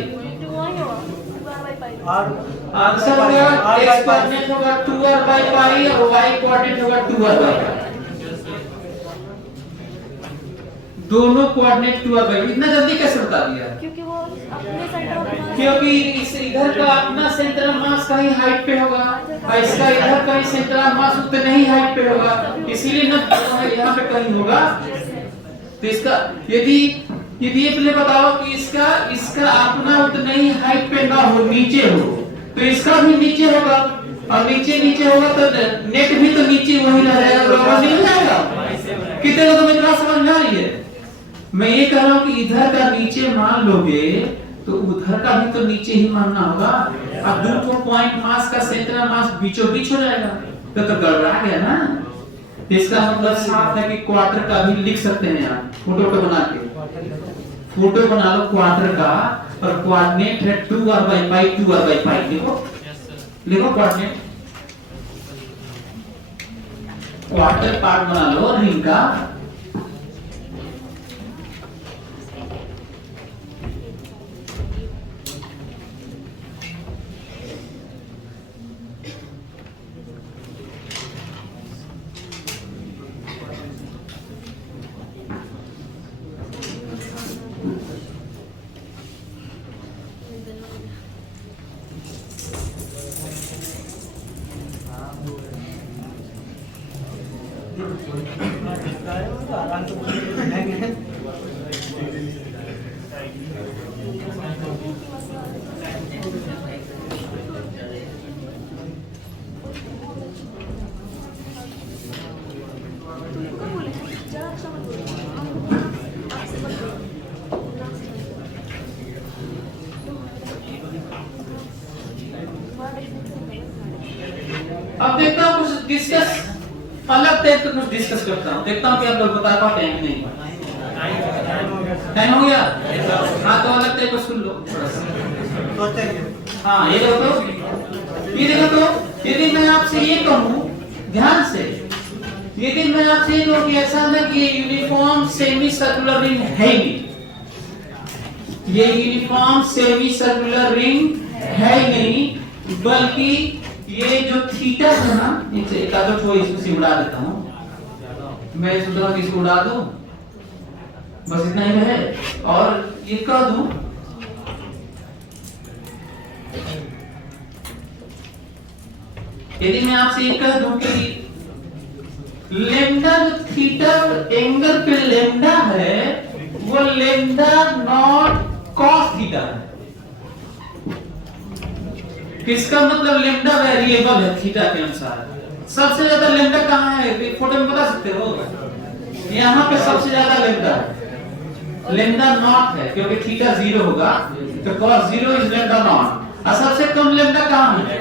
आंसर होगा x कोऑर्डिनेट होगा 2r बाय पाई और y कोऑर्डिनेट होगा 2r बाय पाई, दोनों कोऑर्डिनेट 2r बाय। इतना जल्दी कैसे बता दिया, क्योंकि वो अपने सेंटर ऑफ मास, क्योंकि इस इधर का अपना सेंटर ऑफ मास कहीं हाइट पे होगा और इसका इधर कहीं सेंटर ऑफ मास उतने ही हाइट पे होगा, इसीलिए ना यहाँ पे कहीं होगा। तो इसका यदि ये पहले बताओ कि इसका अपना उतना ही हाइट पे ना हो, नीचे हो, तो इसका भी नीचे होगा और नीचे होगा तो नेट भी तो नीचे वही रहेगा, बराबर नहीं हो जाएगा। कितने लोगों को मेरी बात समझ में आ रही है। मैं ये कह रहा हूँ कि इधर का नीचे मान लोगे तो उधर का भी तो नीचे ही मानना होगा। अब दो पॉइंट मास का सेंटर मास बीचों बीच हो जाएगा तो गड़बड़ा गया ना। तो इसका मतलब साफ है कि क्वार्टर का भी लिख सकते हैं आप, फोटो बना के फोटो बना लो क्वार्टर का, और कोऑर्डिनेट है 2r by pi 2r by pi, लिखो कोऑर्डिनेट, क्वार्टर पार्ट बना लो रिंग का। अब देखता हूँ कुछ डिस्कस अलग टाइप का कुछ डिस्कस करता हूँ, देखता हूँ कि आप लोग बता पाते हैं कि नहीं। टाइम हो गया, हाँ तो अलग टाइप को सुन लो। हाँ ये देखो तो यदि मैं आपसे ये कहूँ ध्यान से, यदि मैं आपसे ये कहूँ कि ऐसा ना कि यूनिफॉर्म सेमी सर्कुलर रिंग है ही, ये यूनिफॉर्म सेमी सर्कुलर रिंग है ही नहीं, बल्कि ये जो थीटा है ना, एक आधा को इसे उड़ा देता हूँ, मैं सोच रहा हूँ कि इसको उड़ा दूं, बस इतना ही रहे, और ये कह दूं यदि मैं आपसे ये कह दूं कि लेम्डा जो थीटा एंगल पे लेम्डा है वो लेम्डा नॉट कॉस थीटा है। किसका मतलब लेम्डा वेरिएबल है थीटा के अनुसार। सबसे ज्यादा लेम्डा कहाँ है, फोटो में बता सकते हो? यहाँ पे सबसे ज्यादा लेम्डा है, लेम्डा नॉट है क्योंकि थीटा 0 होगा तो cos 0 इज लेम्डा नॉट। और सबसे कम लेम्डा कहाँ है?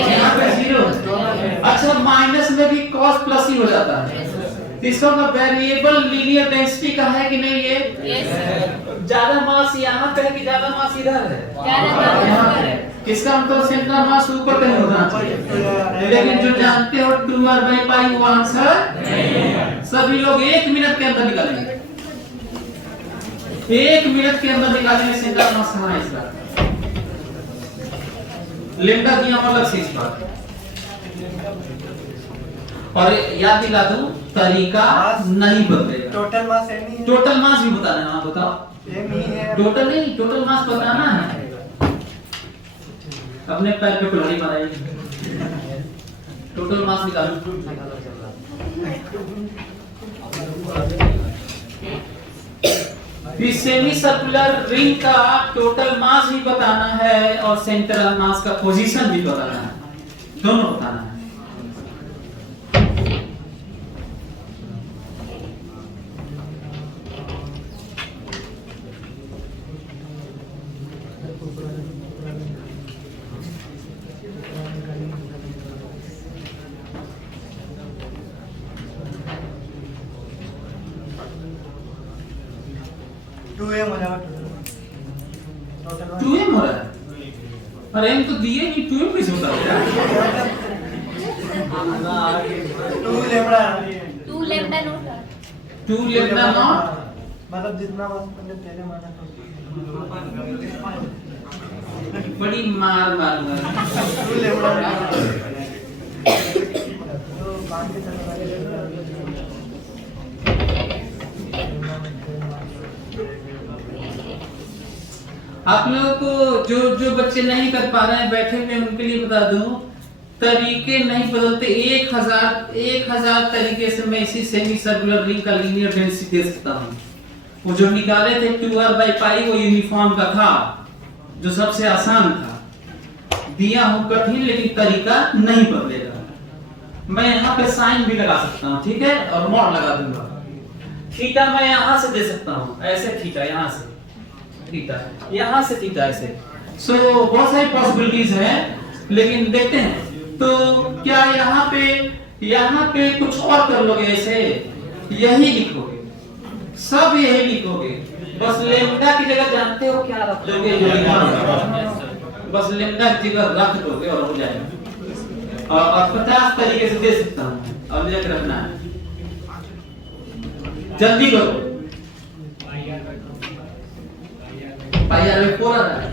यहाँ पे 0 है। अच्छा माइनस में भी cos प्लस ही हो जाता है। इसका मतलब वेरिएबल लीनियर डेंसिटी का है कि नहीं? ये ज्यादा मास यहाँ पे है कि ज्यादा मास इधर है? इसका मतलब सेंट्रल मास ऊपर कहीं होना चाहिए, लेकिन जो जानते हो 2r बाय पाई वो आंसर सभी लोग 1 मिनट के अंदर निकालेंगे, 1 मिनट के अंदर निकालेंगे सेंट्रल मास कहाँ है इसका। लेम्डा दिया मतलब से इस बात। और याद दिला दूं तरीका नहीं बदलेगा, टोटल मास एम ही है, टोटल मास भी बताना है। हाँ बताओ, एम ही है, टोटल नहीं टोटल मास बताना है। अपने पैर पे कुल्हाड़ी माराई, टोटल मास निकालो। इस सेमी सर्कुलर रिंग का टोटल मास भी बताना है और सेंट्रल मास का पोजीशन भी बताना है, दोनों बताना है। टू एम हो जाएगा टोटल 2m हो रहा है, अरे m तो दिए नहीं, 2m कैसे होता है? 2 lambda 2 lambda naught 2 lambda not, मतलब जितना मैंने पहले माना था बड़ी मार मारूंगा। 2 लेमड़ा तो बाकी आप लोगों को जो बच्चे नहीं कर पा रहे हैं बैठे हुए उनके लिए बता दूं, तरीके नहीं बदलते। 1000 तरीके से मैं इसी सेमी सर्कुलर रिंग का लीनियर डेंसिटी दे सकता हूं। वो जो निकाले थे 2r/पाई वो यूनिफॉर्म का था, जो सबसे आसान था। दिया हूं कठिन लेकिन तरीका नहीं बदलेगा। मैं यहाँ पे साइन भी लगा सकता हूँ, ठीक है, और मॉड लगा दूंगा। थीटा मैं यहाँ से दे सकता हूँ, ऐसे थीटा, यहाँ से थीटा, यहाँ से थीटा, ऐसे। सो बहुत सारी पॉसिबिलिटीज हैं, लेकिन देखते हैं। तो क्या यहाँ पे कुछ और कर लोगे? ऐसे यही लिखोगे, सब यही लिखोगे, बस लेम्डा की जगह जानते हो क्या रख दोगे? बस लेम्डा की जगह रख दोगे और हो जाएगा। और 50 तरीके से दे सकता हूँ, और लेकर रखना है, जल्दी करो। पाई r/4 आ रहा है,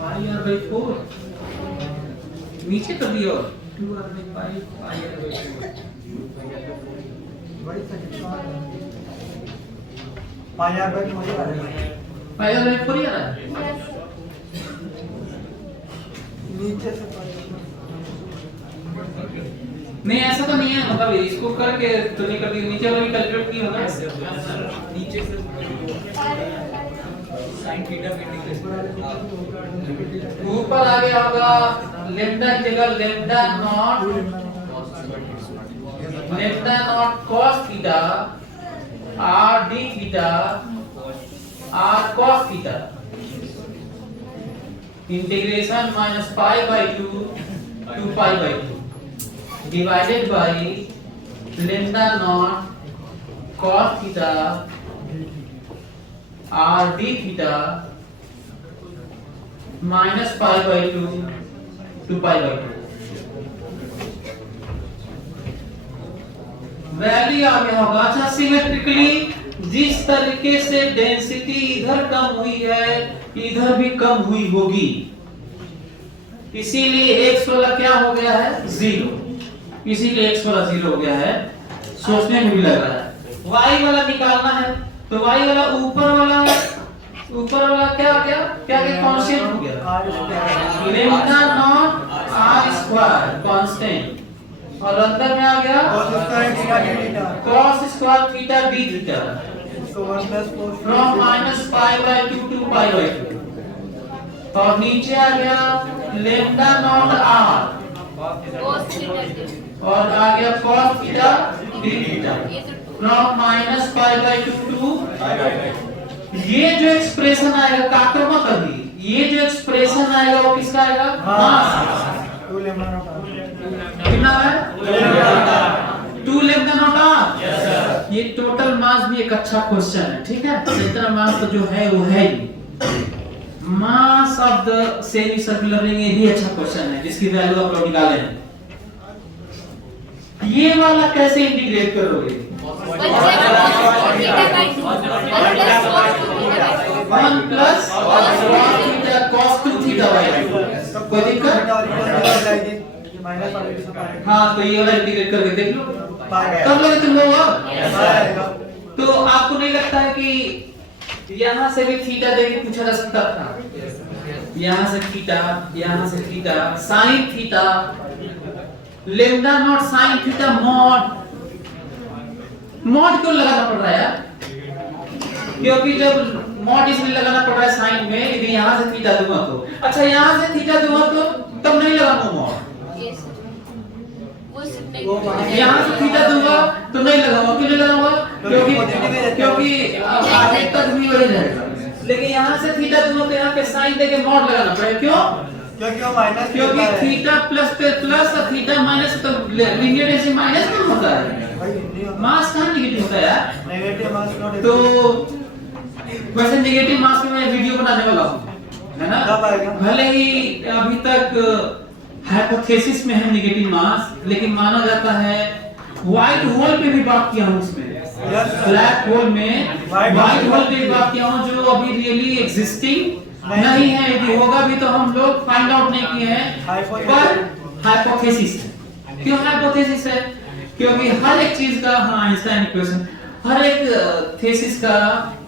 पाई r/4 नीचे कर दियो, 2r/पाई पाई r/4 बड़ी सटीक पाई r/2 हो जाएगा पाई r/4 ही आ रहा है। नीचे से नहीं ऐसा तो नहीं है, मतलब इसको करके तो नहीं करती, नीचे वाली कैलकुलेट की होगा। नीचे से sin थीटा में इंटीग्रेशन ऊपर आ गया होगा लेम्डा की जगह lambda naught cos theta r d theta r cos theta integration -π/2 to π/2 divided by lambda naught cos theta r d theta -π/2 to π/2। Value आ गया होगा। अच्छा, सिमेट्रिकली जिस तरीके से डेंसिटी इधर कम हुई है इधर भी कम हुई होगी, इसीलिए x वाला क्या हो गया है? 0। इसीलिए x वाला 0 हो गया है। सोचने में भी लग रहा है। y वाला निकालना है, तो y वाला ऊपर वाला क्या हो गया? क्या कांस्टेंट हो गया? Lambda naught r square constant, और अंदर में आ गया cos square theta d theta from -π/2 to π/2, और नीचे आ गया lambda naught r cos theta और आ गया cos theta d theta from -π/2 to ये जो एक्सप्रेशन आएगा, काटो मत अभी, ये जो एक्सप्रेशन आएगा वो किसका आएगा? मास। कितना है? 2 लैम्डा नॉट r। ये टोटल मास भी एक अच्छा क्वेश्चन है, ठीक है। सेंट्रल मास तो जो है वो है ही। Mass of the semi circular ring, ये भी अच्छा क्वेश्चन है जिसकी वैल्यू आप लोग निकाले हैं। ये वाला कैसे इंटीग्रेट करोगे? 1 प्लस cos 2 थीटा बाय 2। कोई दिक्कत? हाँ, तो ये वाला इंटीग्रेट करके देख लो, कर लोगे तुम लोग। तो आपको नहीं लगता है कि यहाँ से भी थीटा देके पूछा जा सकता था? यहाँ से थीटा, यहाँ से theta, sine theta, lambda naught sine theta mod. Mod क्यों लगाना पड़ रहा है यार? क्योंकि जब मॉड इसलिए लगाना पड़ रहा है साइन में, यदि यहां से थीटा दूंगा तो, अच्छा यहां से थीटा दूंगा तो तब नहीं लगाऊंगा मॉड। यहाँ से थीटा दूंगा तो नहीं लगाऊंगा। क्यों नहीं लगाऊंगा? क्योंकि आगे तक भी वही रहेगा, लेकिन यहाँ से थीटा दूंगा तो यहाँ पे साइन देके मॉड लगाना पड़ेगा। क्यों? क्योंकि वो माइनस, क्योंकि थीटा प्लस पे प्लस और थीटा माइनस तो लीनियर ऐसे माइनस क्यों होता है? मास कहाँ नेगेटिव होता है यार? Negative mass not. तो वैसे नेगेटिव मास में मैं वीडियो बनाने वाला हूँ, है ना? कब आएगा? भले ही अभी तक हाइपोथेसिस में है नेगेटिव मास, लेकिन माना जाता है व्हाइट होल पे भी बात किया हूँ इसमें, ब्लैक होल में व्हाइट होल पे भी बात किया हूँ जो अभी रियली एग्जिस्टिंग नहीं है। यदि होगा भी तो हम लोग फाइंड आउट नहीं किए हैं, पर हाइपोथेसिस है। क्यों हाइपोथेसिस है? क्योंकि हर एक चीज का, हाँ आइंस्टाइन इक्वेशन, हर एक थेसिस का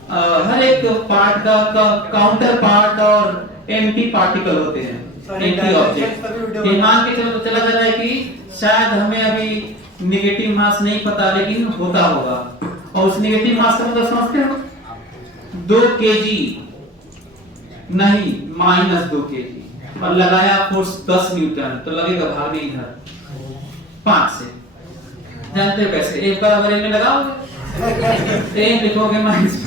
हर एक पार्ट का काउंटर पार्ट और एम्प्टी पार्टिकल होते हैं, एम्प्टी ऑब्जेक्ट। ये मान के चला जा रहा है कि शायद हमें अभी नेगेटिव मास नहीं पता, लेकिन होता होगा। और उस नेगेटिव मास का मतलब समझते हो? 2 kg नहीं, -2 kg, और लगाया फोर्स 10 न्यूटन, तो लगेगा भाग में इधर 5 से। जानते हो कैसे? एक बराबर एक में लगाओगे, एक लिखोगे -5।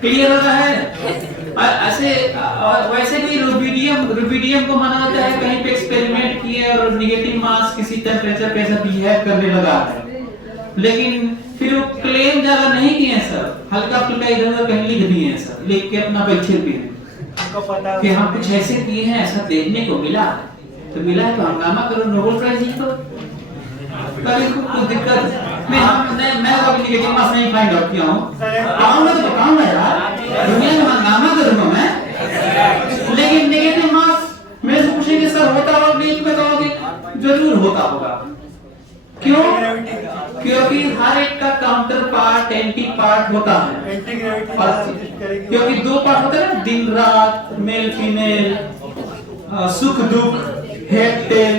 क्लियर हो रहा है? ऐसे वैसे भी रुबिडियम को माना जाता है कहीं पे एक्सपेरिमेंट किए और नेगेटिव मास किसी टेम्परेचर पे ऐसा बिहेव करने लगा है, लेकिन फिर वो क्लेम ज्यादा नहीं किए सर, हल्का फुल्का इधर उधर कहीं लिख दिए हैं सर, लिख के अपना बैठे भी हैं कि हम कुछ ऐसे किए हैं, ऐसा देखने को मिला। तो मिला है तो हंगामा करो, नोबेल प्राइज जीतो। कभी कुछ दिक्कत मैं अभी नेगेटिव मास नहीं फाइंड आउट किया हूँ, आऊंगा तो बताऊंगा यार, दुनिया में हंगामा करूंगा मैं। लेकिन नेगेटिव मास मेरे से पूछेंगे सर होता होगा नहीं, मैं कहोगे जरूर होता होगा। क्यों? क्योंकि हर एक का काउंटर पार्ट, एंटी पार्ट होता है। क्योंकि 2 पार्ट होते हैं ना, दिन रात, मेल फीमेल, सुख दुख, हेड टेल।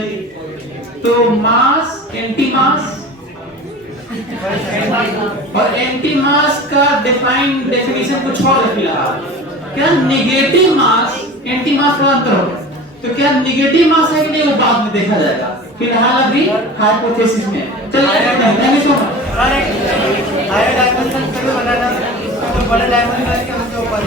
तो मास, एंटी मास और एंटी मास का डेफिनेशन कुछ और है फिलहाल। क्या नेगेटिव मास एंटी मास का अंतर होगा? तो क्या नेगेटिव मास है कि नहीं वो बाद में देखा जाएगा, फिलहाल अभी हाइपोथेसिस में। चलिए thank you so much. High dimension से भी बनाना, तो बड़े डायमेंशन के ऊपर